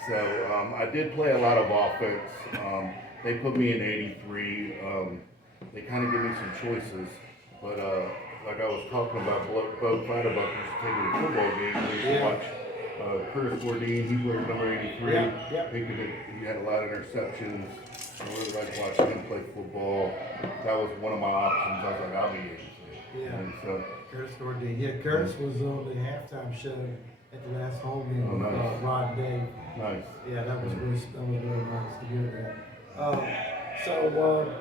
So I did play a lot of offense. they put me in '83. They kind of give me some choices, but like I was talking about, Bo Clatterbuck used to take me to football games. We used to watch Curtis Bourdin. He played number 83. Yeah. He had a lot of interceptions. I really liked watching him play football. That was one of my options. I was like, I'll be interested. Yeah. And so, Curtis Bourdin. Yeah, Curtis was on the halftime show at the last home game Oh, with nice. Rod and Dave. nice. Yeah, that was really nice to hear that. So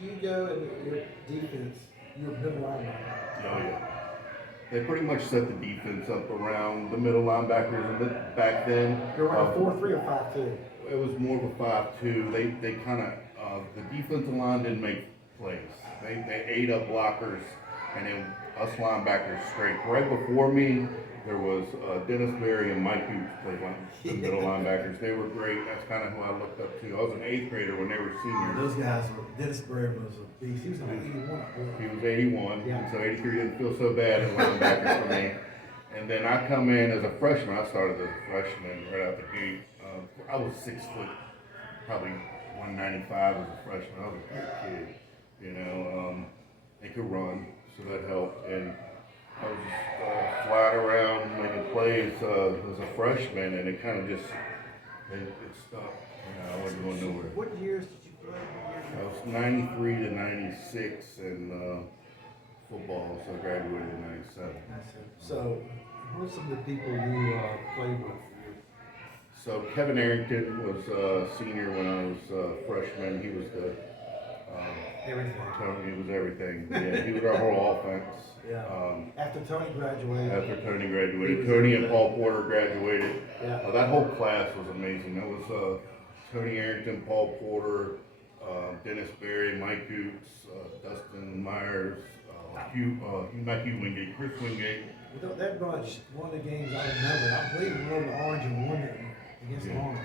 you go and your defense, you're middle linebacker. Oh yeah. They pretty much set the defense up around the middle linebackers, and back then You're around 4-3 or 5-2. it was more of a 5-2. They kind of the defensive line didn't make plays. They ate up blockers, and then us linebackers straight. Right before me, there was Dennis Berry and Mike Hughes played the middle linebackers. They were great. That's kind of who I looked up to. I was an 8th grader when they were seniors. Those guys were, Dennis Berry was a beast. He was like 81. He was 81, Yeah. and so 83 didn't feel so bad at linebacker for me. And then I come in as a freshman. I started as a freshman right out the gate. I was 6 foot, probably 195 as a freshman. I was a big kid, you know. They could run, so that helped. And I was just flying around making plays as a freshman, and it kind of just it stuck. You know, I wasn't going nowhere. What years did you play? I was 93 to 96 in football, so I graduated in 97. So, who are some of the people you played with? So Kevin Arrington was senior when I was freshman. He was the Everything. Tony. He was everything. Yeah, he was our whole offense. Yeah. After Tony graduated. After Tony graduated, He was Tony and everything. Paul Porter graduated. Yeah. That whole class was amazing. That was Tony Arrington, Paul Porter, Dennis Berry, Mike Dukes, Dustin Myers, not Hugh Wingate, Chris Wingate. Without that bunch, one of the games I remember, I believe we were the Orange and won it against Yeah. Orange.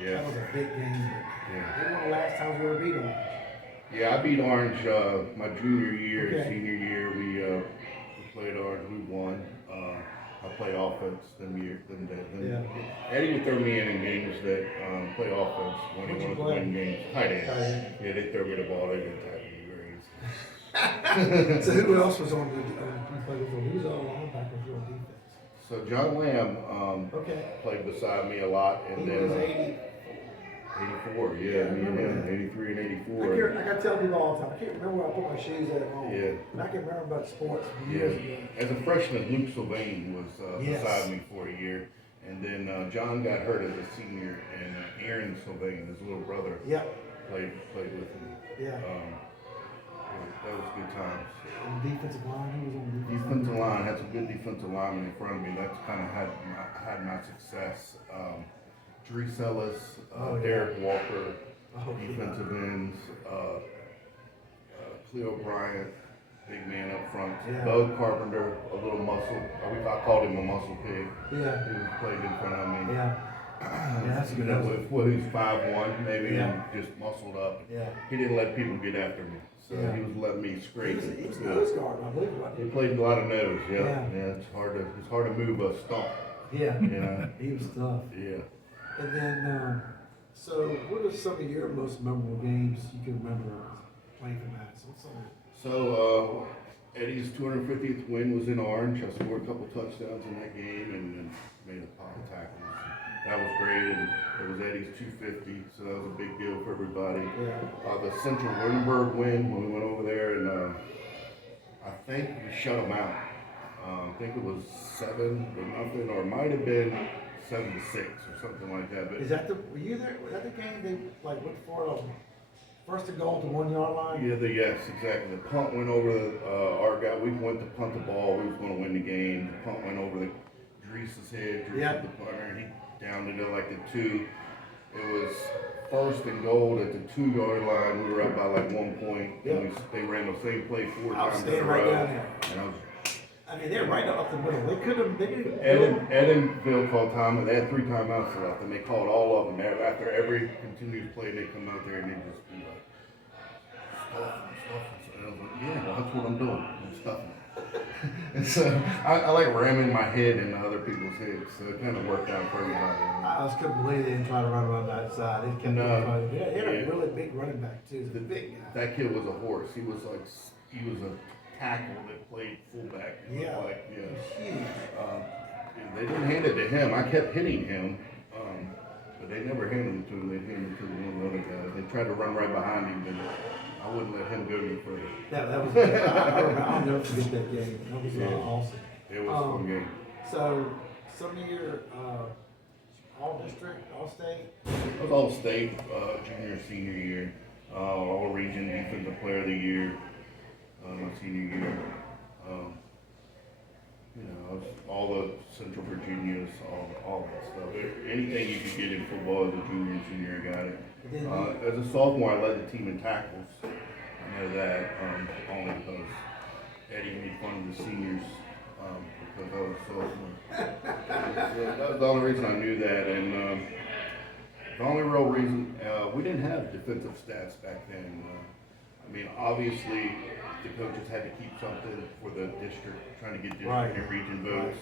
Yeah. That was a big game. Yeah. It was one of the last times we ever beat Orange. Yeah, I beat Orange my junior year, Okay. senior year. We played Orange. We won. I played offense them year. Eddie would throw me in games that play offense when he What'd you wanted to play? win games. Tight end. Tight end. Yeah, they throw me the ball. They didn't tackle me very easy. So who else was on the you played with? Who was all linebackers on defense? So John Lamb Okay. played beside me a lot, and He then was 80. 84. Yeah, Yeah, I me and remember him, that. 83 and I 84. gotta tell people all the time. I can't remember where I put my shoes at home. Yeah. But I can remember about sports from Yeah. years ago. As a freshman, Luke Sylvain was Yes. beside me for a year. And then John got hurt as a senior, and Aaron Sylvain, his little brother, Yeah. played with me. Yeah. That was good times. And defensive line, who was on the Defensive line, had some good defensive linemen in front of me. That's kind of had my success. Dries Ellis, Oh, yeah. Derek Walker, Oh, defensive ends, Cleo Bryant, big man up front. Yeah. Bud Carpenter, a little muscle. I called him a muscle pig. Yeah. He was played in front of me. Yeah. Yeah, that's a good one. Well, he's 5'1", maybe, Yeah. and just muscled up. Yeah. He didn't let people get after me, so Yeah. he was letting me He scrape. was, it. he was Good. nose guard, I believe. He Right? played a lot of nose, yeah. Yeah. Yeah, it's hard to move a stump, Yeah. you know. He was tough. Yeah. And then, so what are some of your most memorable games you can remember playing for Madison? What's some of it? So Eddie's 250th win was in Orange. I scored a couple touchdowns in that game and made a pile of tackles. That was great, and it was Eddie's 250, so that was a big deal for everybody. Yeah. The Central Wittenberg win when we went over there, and I think we shut them out. I think it was 7-0, or it might have been 7-6 or something like that. But Is that were you there? Was that the game they like went for first and goal to 1 yard line? yeah, yes, exactly. The punt went over our guy. We went to punt the ball. We was going to win the game. The punt went over Drees's head. Drees Yep. was the punter, and he downed it at like the 2. It was first and goal at the 2 yard line. We were up by like 1 point. Yep. And they ran the same play 4 I was times in a standing right row. down there. And I was I mean, they're right up the middle. They could have. They didn't. Ed and Bill called time, and they had 3 timeouts left, and they called all of them. After every continuous play, they come out there and they just be like, stuffing. And I was like, yeah, well, that's what I'm doing. I'm stuffing. And so I like ramming my head into other people's heads, so it kind of worked out for everybody. I just couldn't believe they didn't try to run around that side. They kept No. running. He had a Yeah. really big running back too. He's a big guy. That kid was a horse. He was a tackle that played fullback. Yeah. Yeah. Huge. And they didn't hand it to him. I kept hitting him, but they never handed it to him. They handed it to one of the other guys. They tried to run right behind him, but I wouldn't let him go any further. That was. I'll never forget that game. That was Yeah. awesome. It was a fun game. So, some of your all district, all state. I was all state, junior, senior year, all region defensive player of the year, my senior year. I was all the Central Virginias, all that stuff. Anything you could get in football as a junior and senior, I got it. As a sophomore, I led the team in tackles. I know that only because Eddie made fun of the seniors because I was a sophomore. That was the only reason I knew that, and the only real reason we didn't have defensive stats back then. Obviously, the coaches had to keep something for the district, trying to get district and region votes.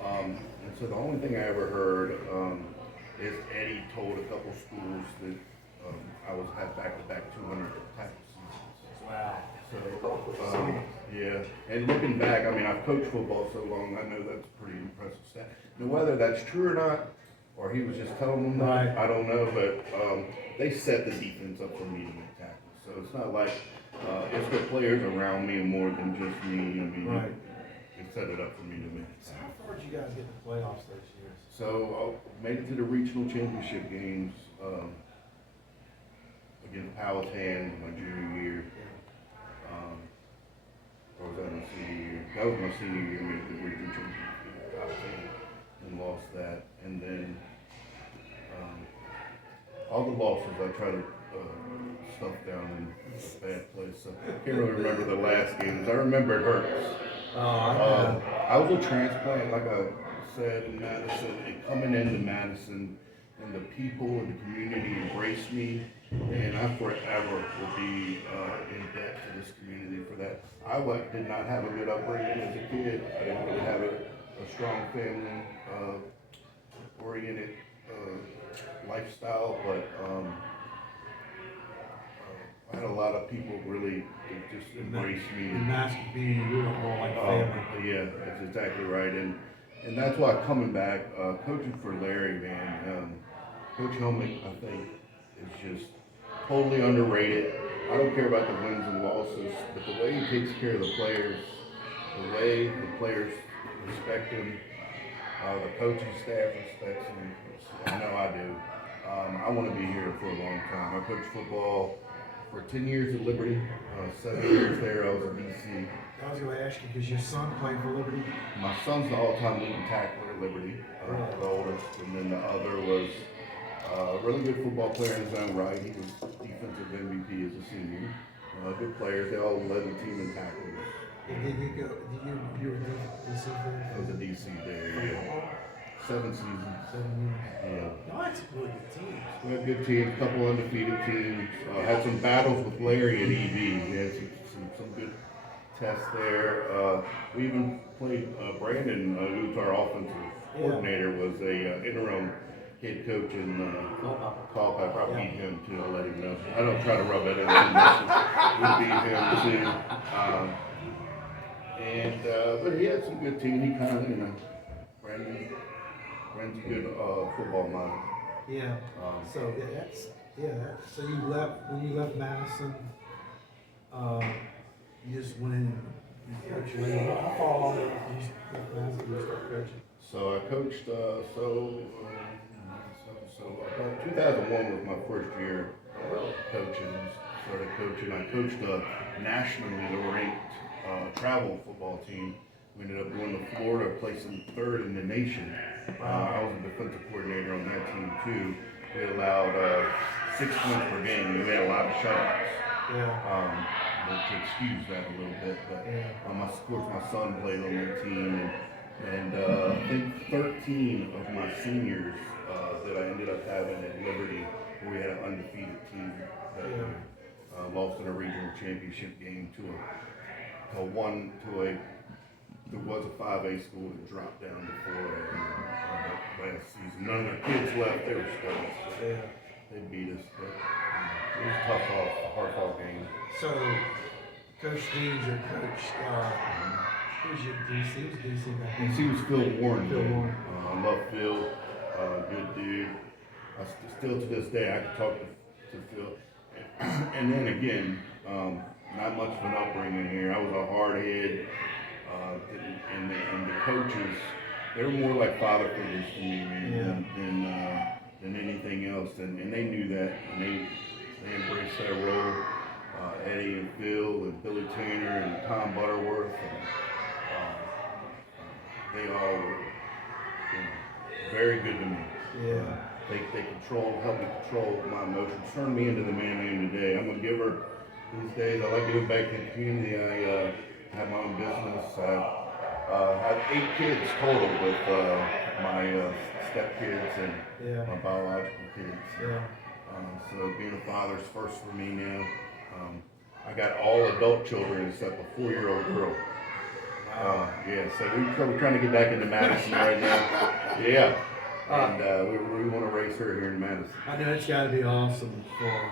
And so the only thing I ever heard is Eddie told a couple schools that I was had back-to-back 200 tackle seasons. Wow. So, yeah. And looking back, I've coached football so long, I know that's a pretty impressive stat. Now, whether that's true or not, or he was just telling them that, I don't know, but they set the defense up for me to make tackles. So it's not like it's the players around me more than just me. They set it up for me to make So how far did you guys get in the playoffs those years? So I made it to the regional championship games against Powhatan my junior year. Or was that my senior year? That was my senior year, made the regional championship against Powhatan and lost that. And then all the losses I try to stuff down in a bad place. So I can't really remember the last games. I remember it hurts. I was a transplant, like I said, in Madison, and coming into Madison, and the people and the community embraced me, and I forever will be in debt to this community for that. I did not have a good upbringing as a kid. I didn't really have a strong family oriented lifestyle, but I had a lot of people really just embrace me. The master being you were more like family. Yeah, that's exactly right. And that's why coming back, coaching for Larry, man, Coach Helmick, I think, is just totally underrated. I don't care about the wins and losses, but the way he takes care of the players, the way the players respect him, the coaching staff respects him. I know I do. I want to be here for a long time. I coached football for 10 years at Liberty, 7 years there. I was a DC. I was going to ask you, because your son played for Liberty? My son's the all-time leading tackler at Liberty, the oldest, and then the other was a really good football player in his own right. He was defensive MVP as a senior. Good players. They all led the team in tackles. Did you were DC there? I was a DC there, yeah. 7 seasons. 7 years. Yeah. No, that's a really good team. We had good teams, a couple undefeated teams. Had some battles with Larry and EB. We had some good tests there. We even played Brandon, who's our offensive coordinator, was a interim head coach in Culpeper. I beat him too. I'll let him know. I don't try to rub that in too much. We beat him too. But he had some good team. He kind of, Brandon's a good football mind. Yeah. So so you left when you left Madison. You just went in and coached later. How far along did you left Madison? You start coaching? So I coached. About 2001 was my first year coaching. Started coaching. I coached a nationally ranked travel football team. We ended up going to Florida, placing 3rd in the nation. I was a defensive coordinator on that team too. We allowed 6 points per game, and we had a lot of shutouts. To excuse that a little bit, but of course my son played on that team, and I think 13 of my seniors that I ended up having at Liberty, where we had an undefeated team that lost in a regional championship game to a there was a 5A school that dropped down to 4A last season. None of their kids left. They were studs. Yeah. They beat us. But, it was a hard-fought game. So, Coach Dean's your coach. Who's your DC? Who's DC back then? DC was Phil Warren. Phil man. Warren. I love Phil. Good dude. Still to this day, I can talk to Phil. And then again, not much of an upbringing here. I was a hard head, and the coaches, they were more like father figures to me, man, than anything else. And they knew that, and they embraced that role. Eddie and Phil and Billy Tanner and Tom Butterworth, and they all were very good to me. Yeah. They helped me control my emotions, turned me into the man I am today. I'm a giver these days. I like giving back to the community. I have my own business. I have 8 kids total with my stepkids and my biological kids. Yeah. So being a father's first for me now. I got all adult children except a 4-year-old girl. So we're trying to get back into Madison right now. Yeah. And we want to raise her here in Madison. I know it's got to be awesome to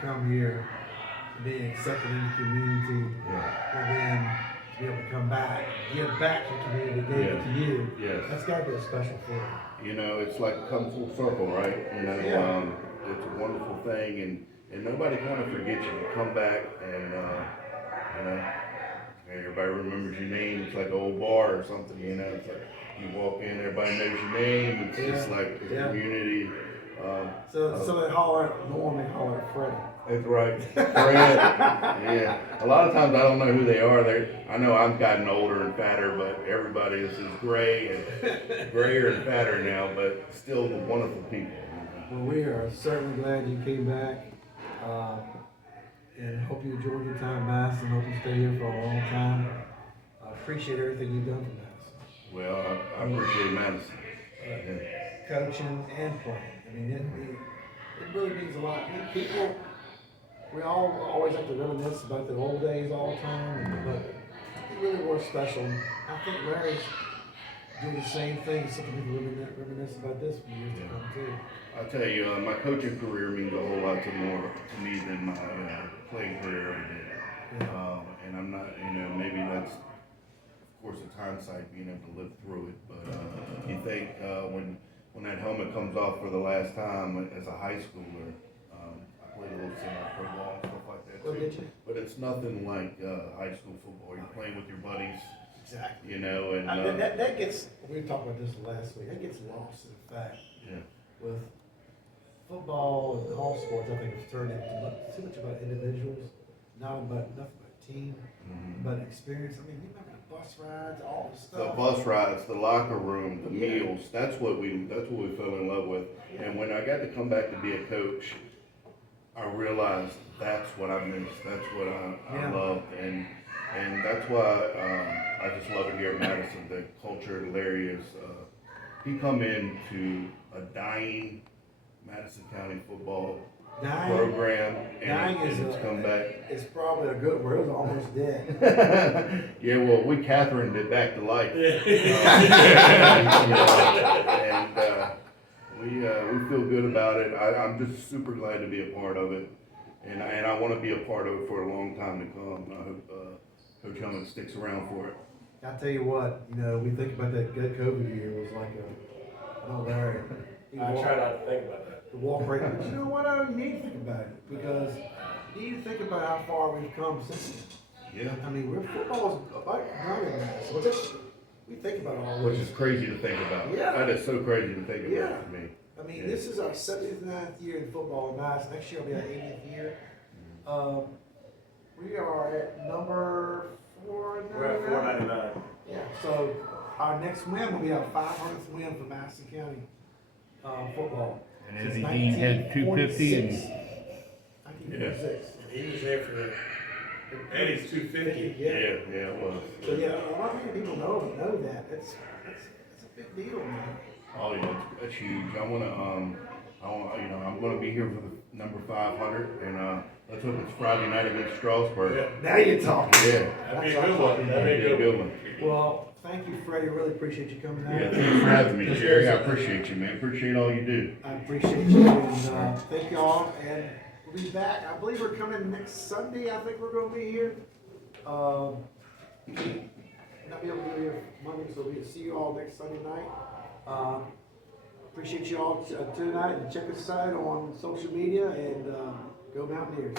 come here, being accepted in the community, and then to be able to come back, give back to the community that gave it to you. Yes. That's got to be a special feeling. You know, it's like come full circle, right? You know, it's a wonderful thing, and nobody kind of forgets you. You come back, and you know, everybody remembers your name. It's like an old bar or something. You know, it's like you walk in, everybody knows your name. It's just like the community. So they holler at Norm, they holler at Freddie. That's right. Fred. Yeah. A lot of times I don't know who they are. I know I've gotten older and fatter, but everybody is gray and grayer and fatter now, but still wonderful people. Well, we are certainly glad you came back, and hope you enjoyed your time in Madison. Hope you stay here for a long time. I appreciate everything you've done for Madison. Well, I appreciate Madison. Coaching and playing. I mean, it really means a lot. I mean, people, we all always have to reminisce about the old days all the time, but it really was special. I think Larry's doing the same thing. Some people reminisce about this for years to come too. I'll tell you, my coaching career means a whole lot more to me than my playing career ever did. And I'm not, maybe that's, of course, it's hindsight, being able to live through it. But you think when that helmet comes off for the last time as a high schooler, I played a little semi-pro ball and stuff like that too. Did you? But it's nothing like high school football. You're playing with your buddies. Exactly. And that gets, we were talking about this last week, that gets lost in the fact with football and all sports. I think it's turned into too much about individuals, nothing about team, but experience. I mean, you remember the bus rides, all the stuff. The bus rides, the locker room, the meals. That's what we fell in love with. Yeah. And when I got to come back to be a coach, I realized that's what I missed. That's what I loved, and that's why I just love it here at Madison. The culture, Larry is. He come into a dying Madison County football program, and it's come back. It's probably a good word. It was almost dead. Yeah, well, we Kathryn it back to life. And we feel good about it. I'm just super glad to be a part of it, and I want to be a part of it for a long time to come. I hope Coach Helmick sticks around for it. I tell you what, we think about that good COVID year. It was like Larry. I try not to think about that. The walk rate. But you know what? I don't need to think about it, because you need to think about how far we've come since then. Yeah. I mean, football's about younger than that. So we think about all Which this. is crazy to think about. Yeah. That is so crazy to think about to me. I mean, this is our 79th year in football in Madison. Next year will be our 80th year. We are at number 499. We're at 499. Yeah. So our next win will be our 500th win for Madison County football. And Eddie Dean had 250 and 1946. He was there for the Eddie's 250. Yeah. Yeah, it was. So a lot of people know that. It's a big deal, man. Oh yeah, that's huge. I'm gonna be here for the number 500, and let's hope it's Friday night against Strasburg. Now you're talking. Yeah. That'd be a good one. That'd be a good one. Well, Thank you, Freddie, really appreciate you coming out. Yeah, thanks for having me, Jerry. I appreciate you, man. Appreciate all you do. I appreciate you, and thank y'all, and we'll be back. I believe we're coming next Sunday. I think we're gonna be here. Not be able to be here Monday, so we'll see you all next Sunday night. Appreciate you all tonight, and check us out on social media, and go Mountaineers.